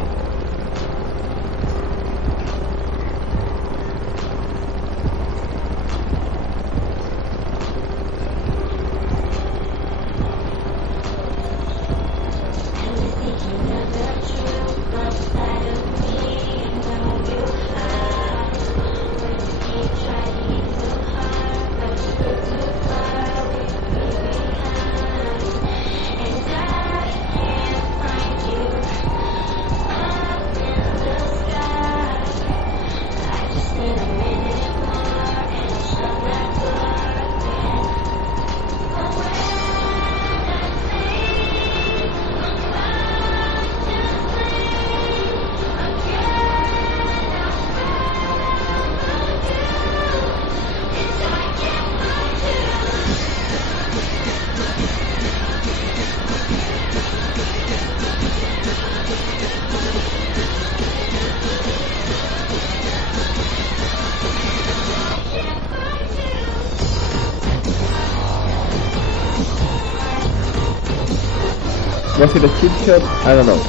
Was it a cheap shot? I don't know.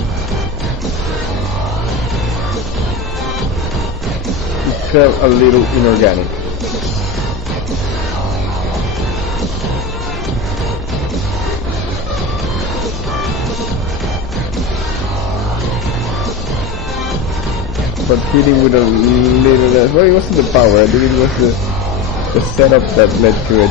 It felt a little inorganic. But hitting with a little less. Well, it wasn't the power, I think it was the setup that led to it.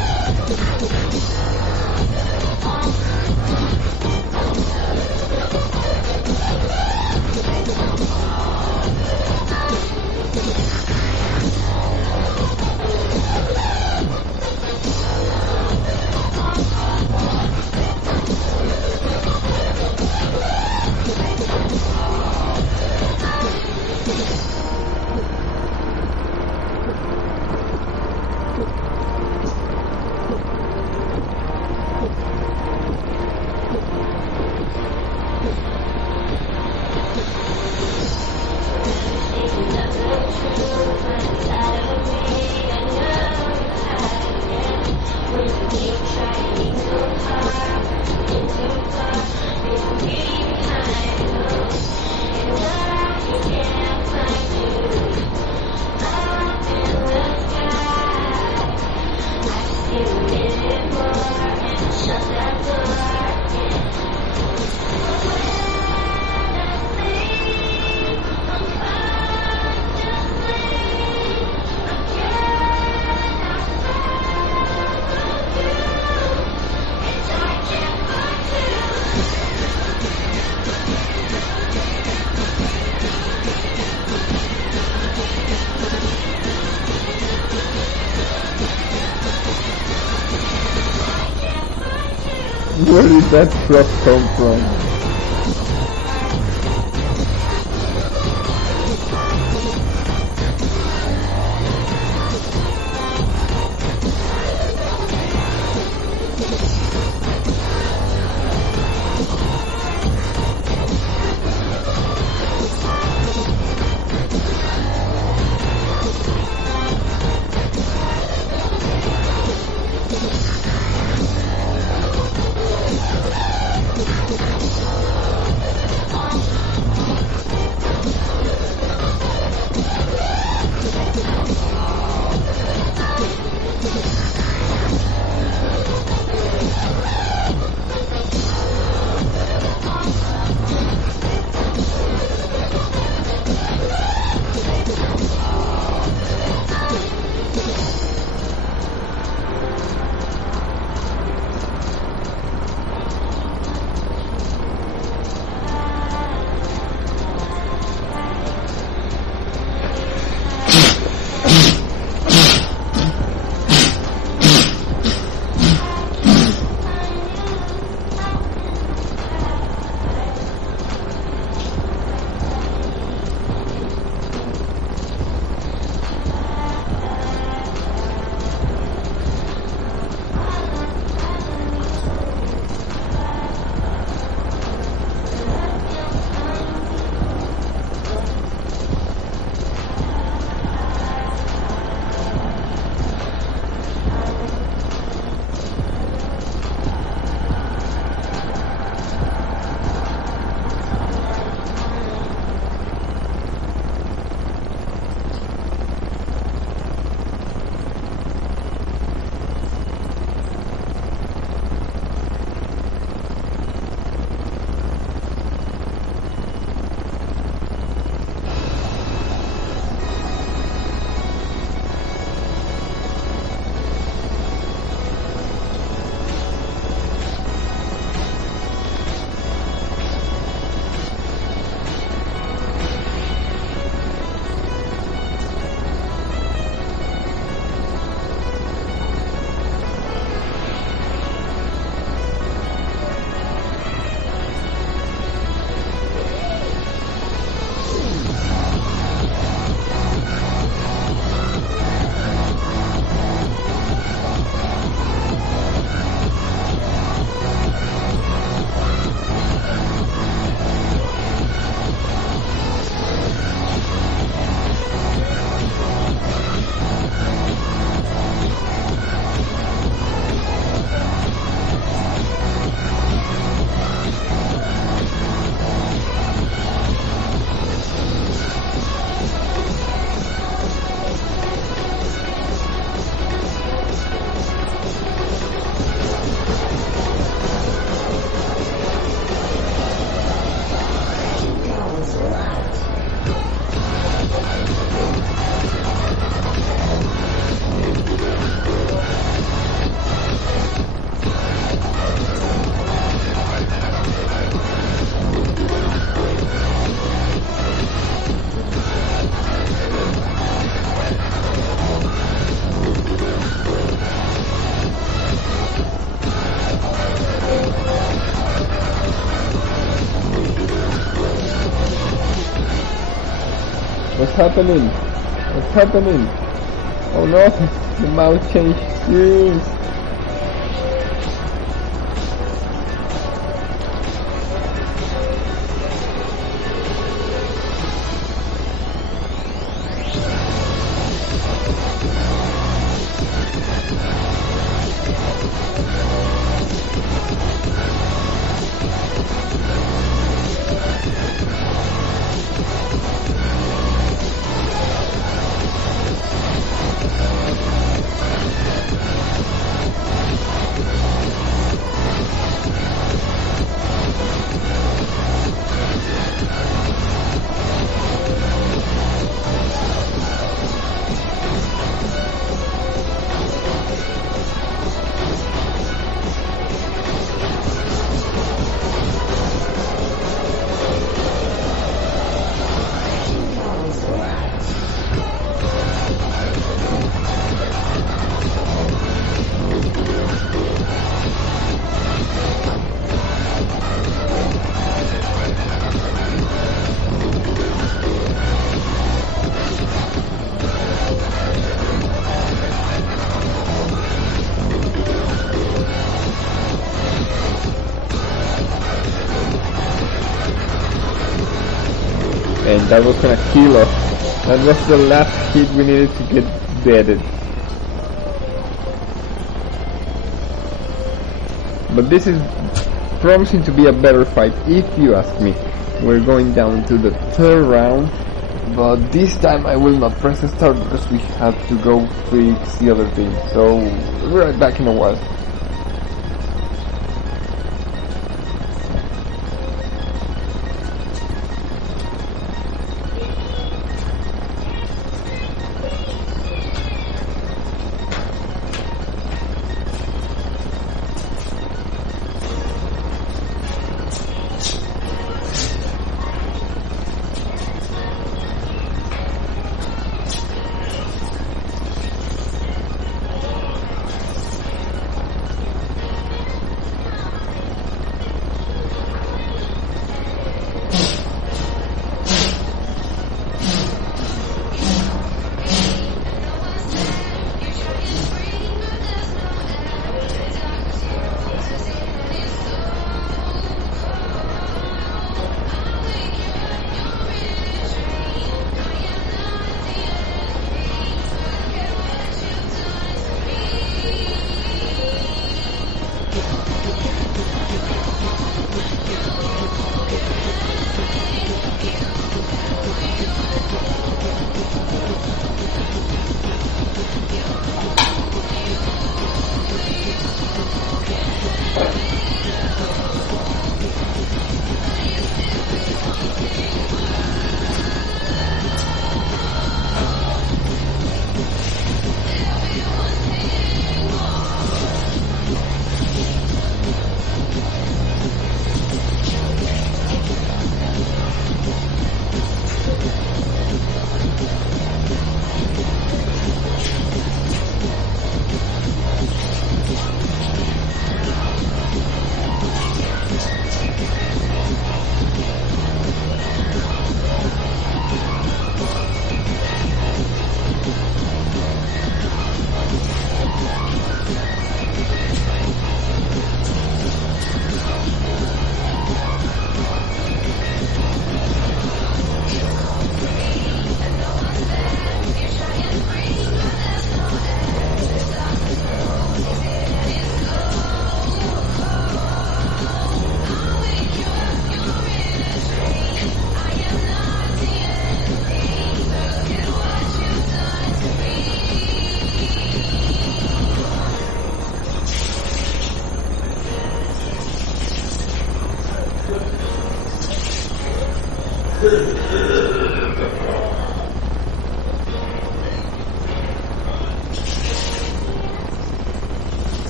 Where did that frog come from? What's happening? What's happening? Oh no, the mouse changed screens. That was gonna kill us. That was the last hit we needed to get deaded. But this is promising to be a better fight, if you ask me. We're going down to the third round, but this time I will not press start because we have to go fix the other thing. So we'll be right back in a while.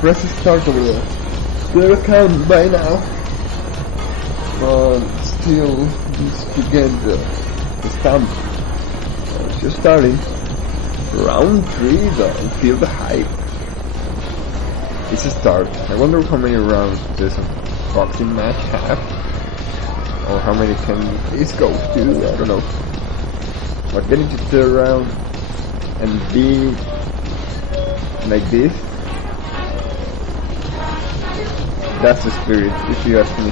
press start over there. Their account by now. But still needs to get the stamp. Just starting. Round 3 though, feel the hype. It's a start. I wonder how many rounds does a boxing match have? Or how many can this go to? I don't know. But getting to the third round and be like this, that's the spirit, if you ask me.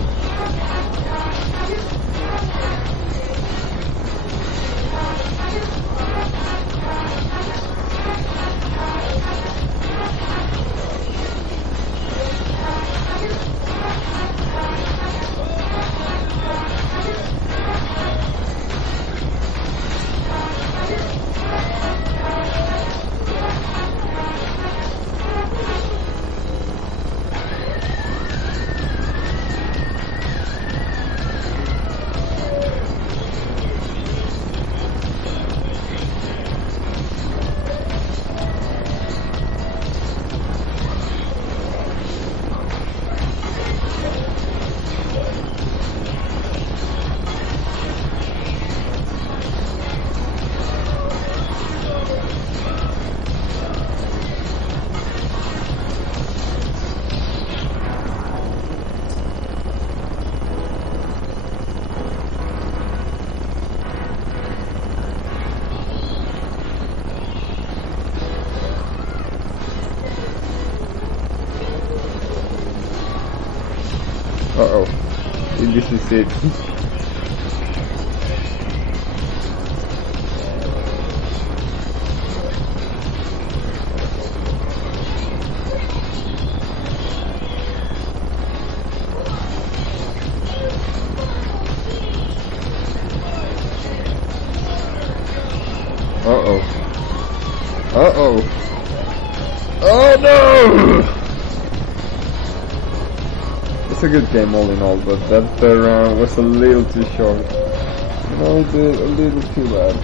Uh-oh. This is it. Uh-oh. Uh-oh. Oh no! It's a good game all in all, but that round was a little too short. A little too bad.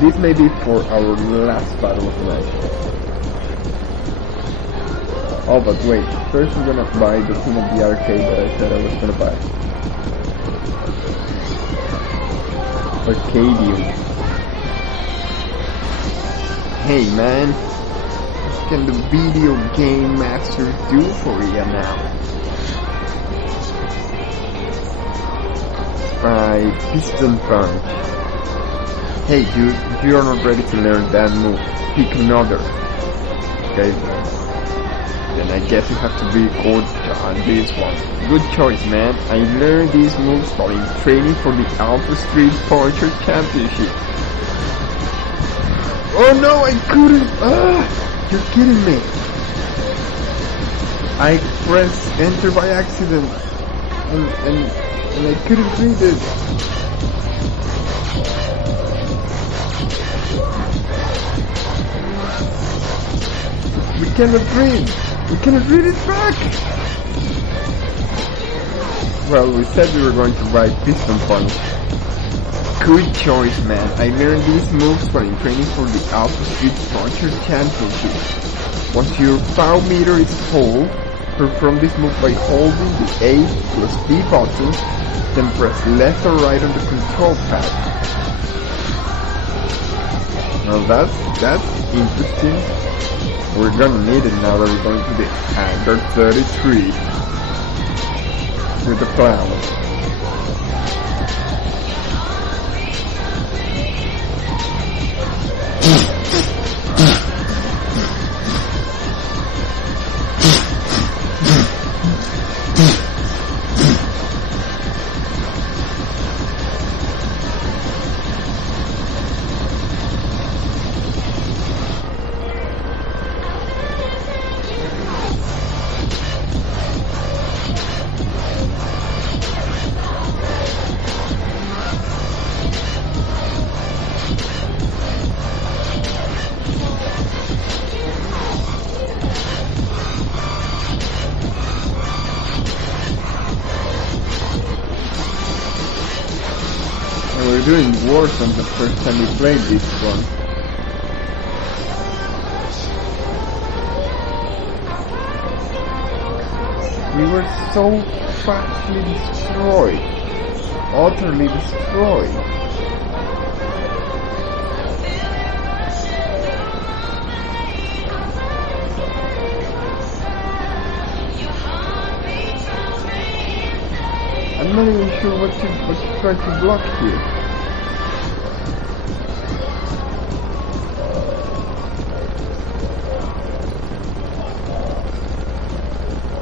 This may be for our last battle of the night. Oh, but wait. First I'm gonna buy the thing at the arcade that I said I was gonna buy. Arcadium. Hey man, what can the video game master do for you now? Hixton punch. Hey dude, if you are not ready to learn that move, pick another. Okay, then I guess you have to be good on this one. Good choice, man. I learned these moves while in training for the Alpha Street Puncher Championship. Oh no, I couldn't! You're kidding me! I pressed enter by accident, and I couldn't read it. We cannot read it back! Well, we said we were going to buy Piston Punch. Good choice, man. I learned these moves while in training for the Alpha Street Puncher Championship. Once your power meter is full, Perform this move by holding the A plus B buttons, then press left or right on the control pad. Now that's interesting. We're gonna need it now that we're going to the Hangar 33 with the clown. We're doing worse than the first time we played this one. We were so fastly destroyed. Utterly destroyed. I'm not even sure what to try to block here.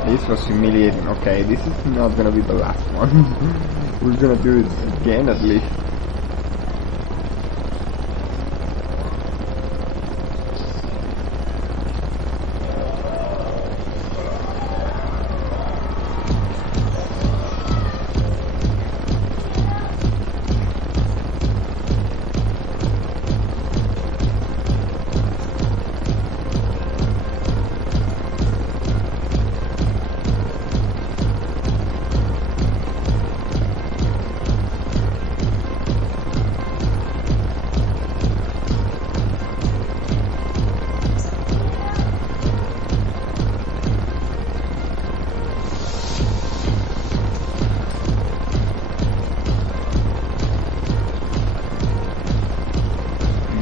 This was humiliating. Okay, this is not gonna be the last one. We're gonna do it again at least.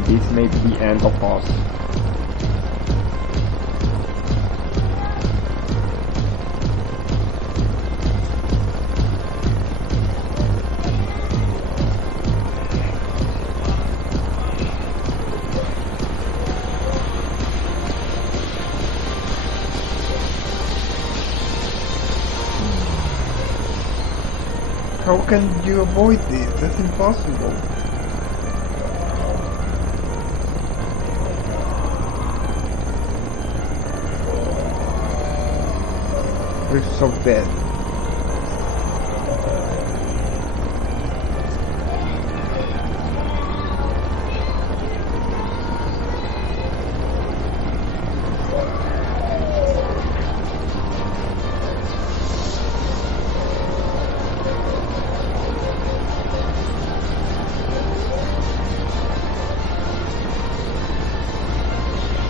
This may be the end of us. How can you avoid this? That's impossible. We're so dead.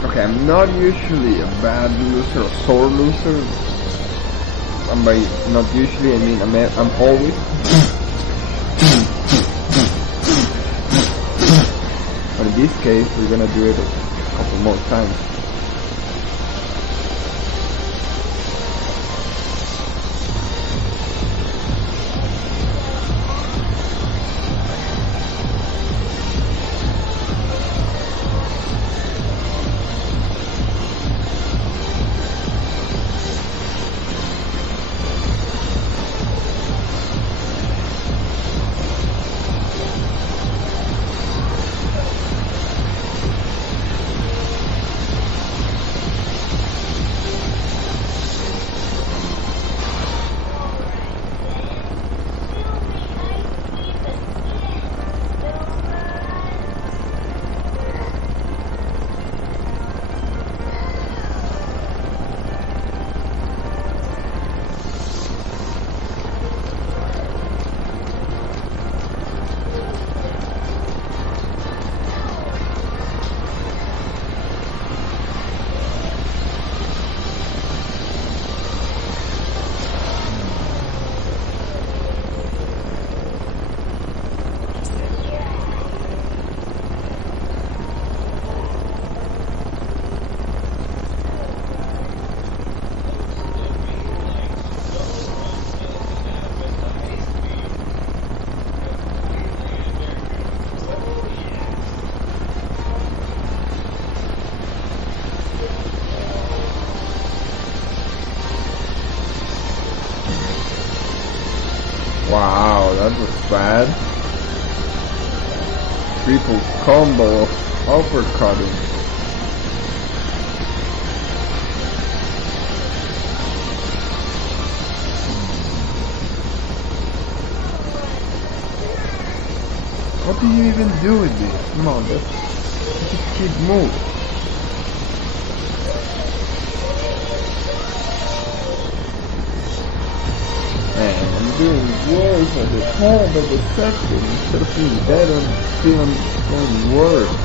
Okay, I'm not usually a bad loser or sore loser. And by not usually, I mean I'm always. But in this case, we're gonna do it a couple more times. bad. Triple combo of uppercutting. What do you even do with this? Come on, that's a kid move. Man, I'm doing worse at the time of the second. Instead of being better, I'm still going worse.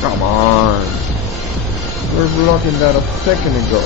Come on. We're blocking that a second ago.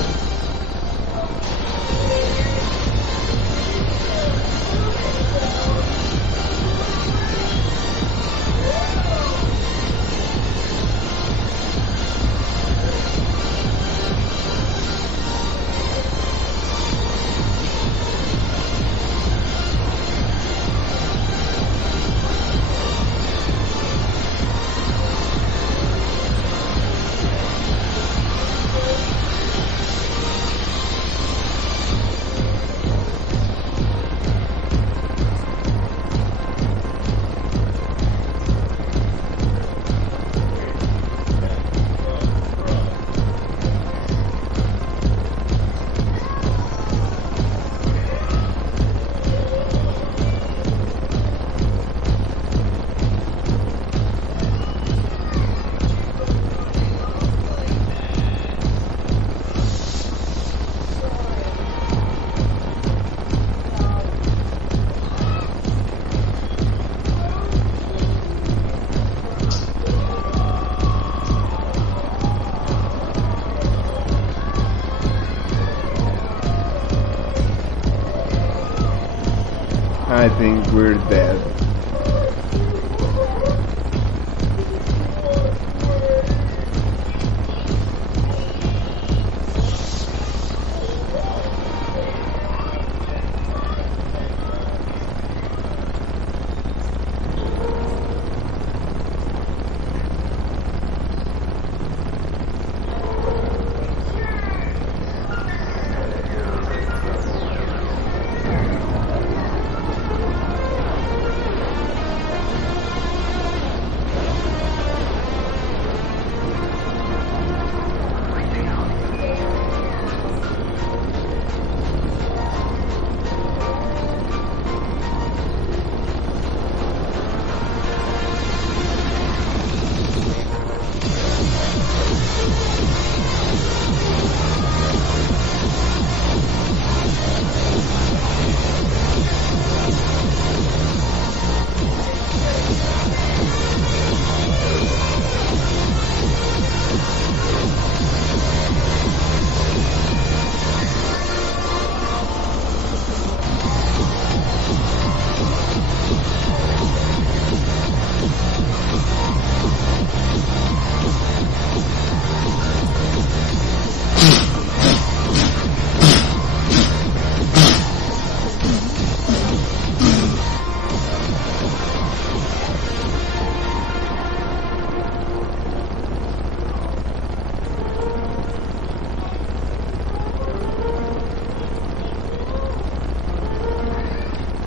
I think we're dead.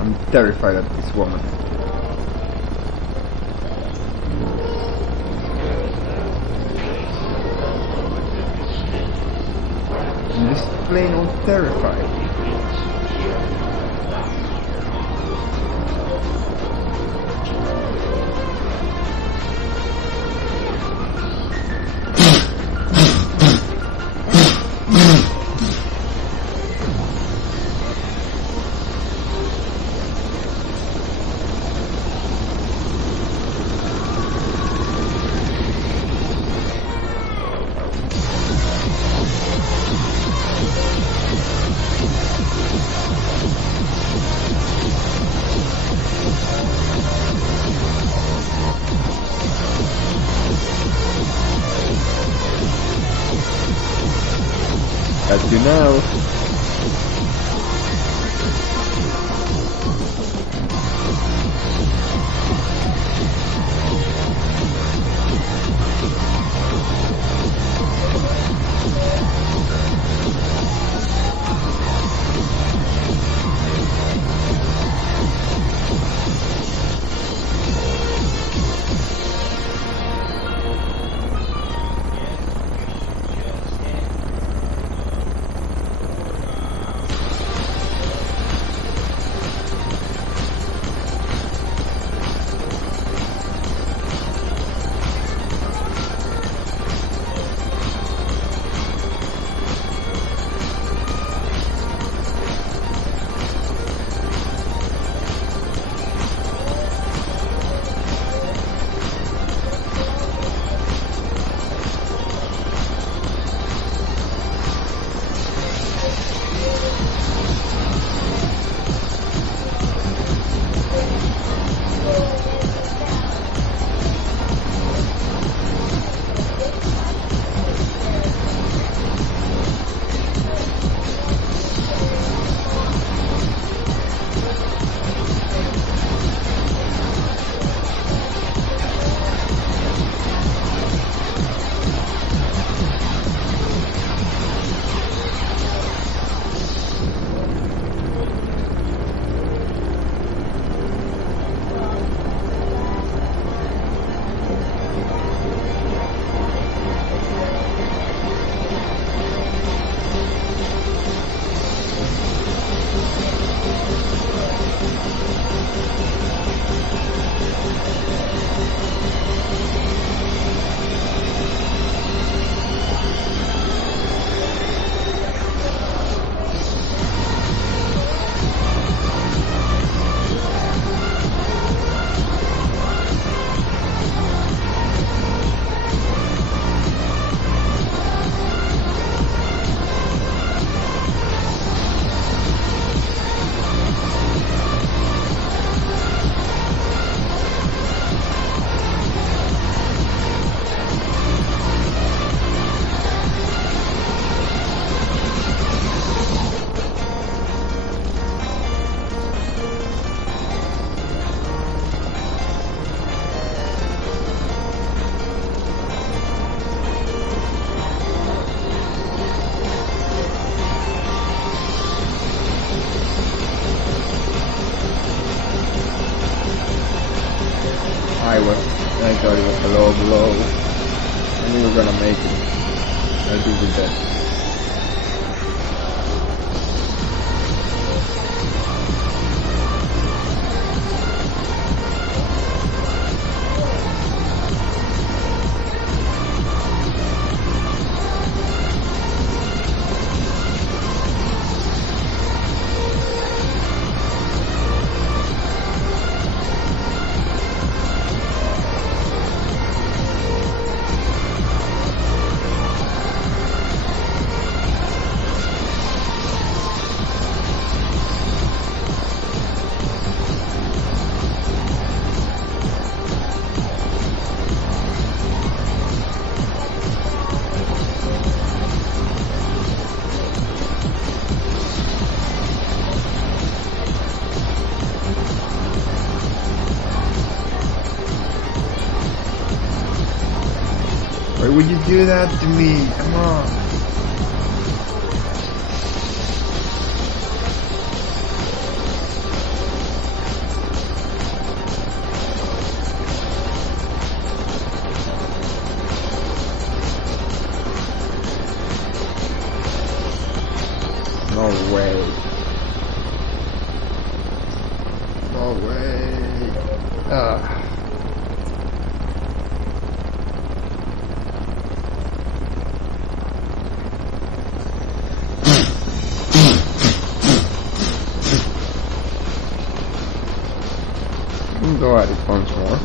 I'm terrified of this woman. I'm just plain old terrified. As you know. I thought it was a low blow. And we were gonna make it. I do with that. Why would you do that to me? Come on. No way. No way. Go at it once more.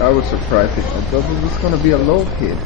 I was surprised. I thought it was gonna be a low hit.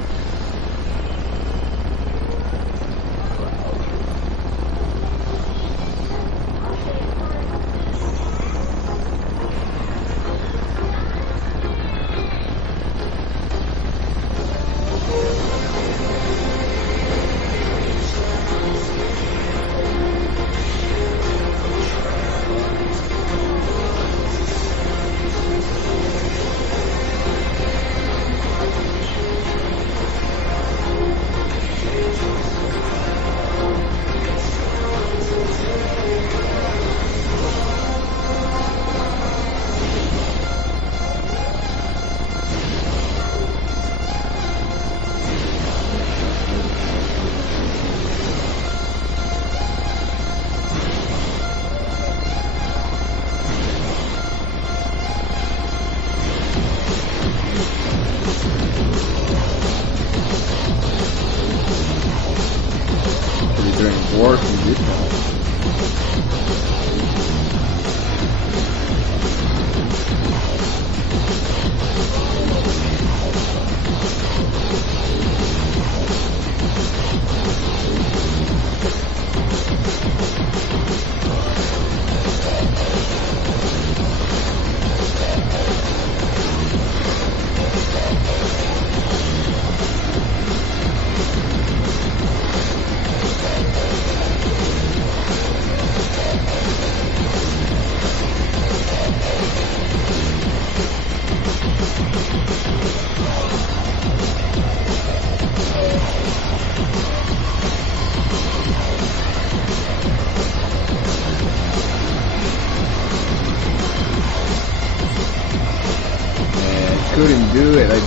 Worse in this one.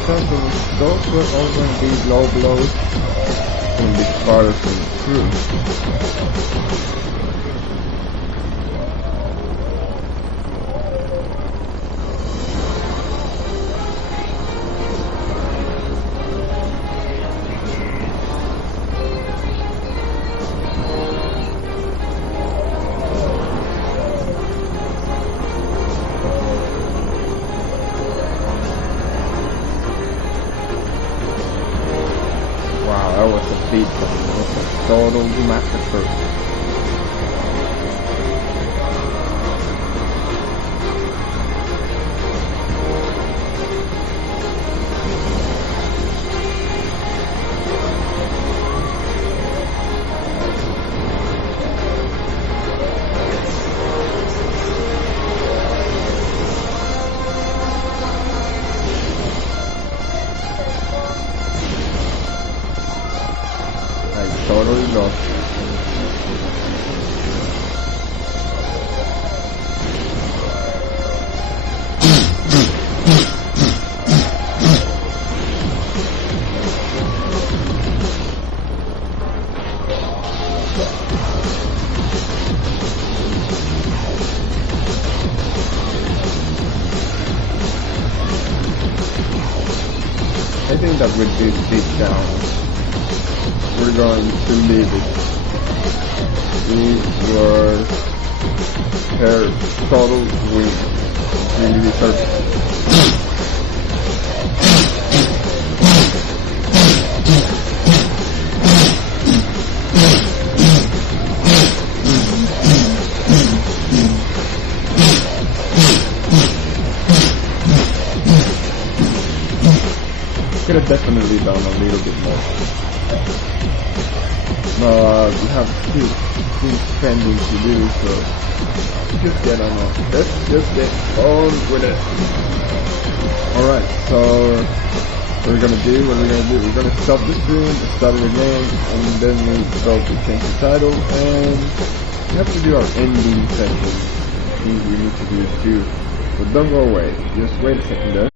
because those were all going to be low blows in this part of the crew. That was a feat, it was a total massacre. Totally lost. I think that with this beat down, we're going to leave it. We were her total win. Really deserved it. Could have definitely done a little bit more. But we have two things pending to do, so just get on it. Let's just get on with it. Alright, so what we're gonna do, we're gonna stop the stream, start it again, and then we go to change the title, and we have to do our ending session. Things we need to do too. But don't go away, just wait a second there.